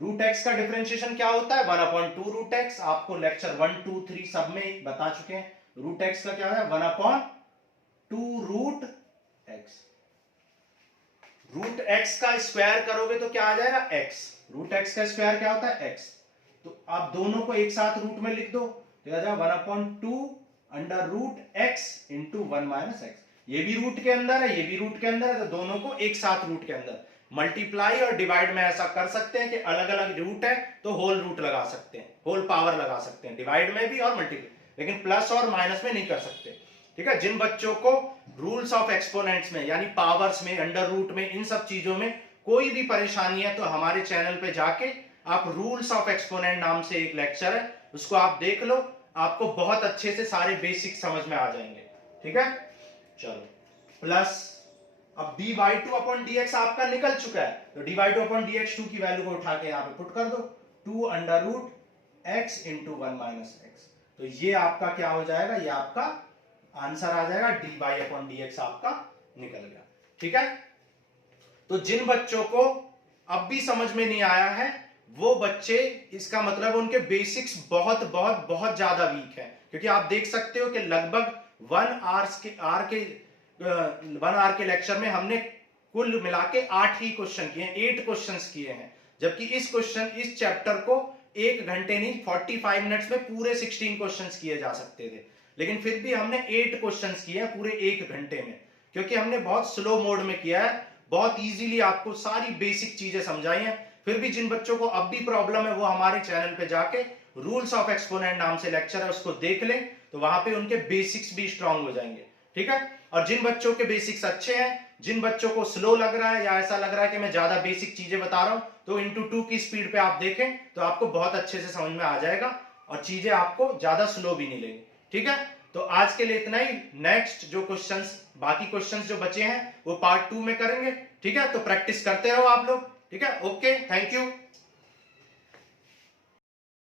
रूट x का डिफरेंशिएशन क्या होता है 1/2 रूट x, आपको लेक्चर 1 2 3 सब में बता चुके हैं। रूट x का क्या है 1/2 रूट x, रूट x का स्क्वायर करोगे तो क्या आ जाएगा x, रूट x का स्क्वायर क्या होता है x, तो आप दोनों को एक साथ रूट में लिख दो, तो आ जाएगा 1/2 under root x into 1 minus x, ये भी रूट के अंदर है, ये भी रूट के अंदर है, तो दोनों को एक साथ रूट के अंदर मल्टीप्लाई और डिवाइड में ऐसा कर सकते हैं कि अलग अलग रूट है तो होल रूट लगा सकते हैं, होल पावर लगा सकते हैं, डिवाइड में भी और मल्टीप्लाई, लेकिन प्लस और माइनस में नहीं कर सकते। ठीक है, जिन बच्चों को रूल्स ऑफ एक्सपोनेंट्स में यानी पावर्स में, अंडर रूट में, इन सब चीजों में कोई भी परेशानी है तो हमारे चैनल पे जाके आप रूल्स ऑफ एक्सपोनेंट नाम से एक लेक्चर है उसको आप देख लो, आपको बहुत अच्छे से सारे बेसिक समझ में आ जाएंगे। ठीक है, चलो प्लस अब dy2 अपॉन dx आपका निकल चुका है, तो dy2 अपॉन dx 2 की वैल्यू को उठा के यहाँ पे पुट कर दो, 2 under root x into 1 minus x, तो ये आपका क्या हो जाएगा, ये आपका आंसर आ जाएगा, dy अपॉन dx आपका निकल गया। ठीक है, तो जिन बच्चों को अब भी समझ में नहीं आया है वो बच्चे, इसका मतलब उनके बेसिक्स बहुत बहुत बहुत ज्यादा वीक है, क्योंकि आप देख सकते हो कि लगभग 1 आवर के लेक्चर में हमने कुल मिला के 8 ही क्वेश्चन किए हैं, 8 क्वेश्चंस किए हैं, जबकि इस चैप्टर को 1 घंटे नहीं 45 मिनट्स में पूरे 16 क्वेश्चंस किए जा सकते थे, लेकिन फिर भी हमने 8 क्वेश्चंस किए हैं पूरे 1 घंटे में, क्योंकि हमने बहुत स्लो मोड में किया है, बहुत इजीली आपको सारी बेसिक चीजें समझाई हैं। फिर भी जिन बच्चों को अब भी प्रॉब्लम है वो हमारे चैनल पे जाके रूल्स ऑफ एक्सपोनेंट नाम से लेक्चर है उसको देख लें, तो वहां पे उनके बेसिक्स भी स्ट्रांग हो जाएंगे। ठीक है, और जिन बच्चों के बेसिक्स अच्छे हैं, जिन बच्चों को स्लो लग रहा है या ऐसा लग रहा है कि मैं ज्यादा बेसिक चीजें बता रहा हूं, तो इंटू 2 की स्पीड पे आप देखें तो आपको बहुत अच्छे से समझ में आ जाएगा और चीजें आपको ज्यादा स्लो भी नहीं लगेंगी। ठीक है, तो आज के लिए इतना ही, नेक्स्ट जो क्वेश्चंस, बाकी क्वेश्चंस जो बचे हैं वो पार्ट 2 में करेंगे। ठीक है, तो प्रैक्टिस करते रहो आप लोग। ठीक है, ओके, थैंक यू।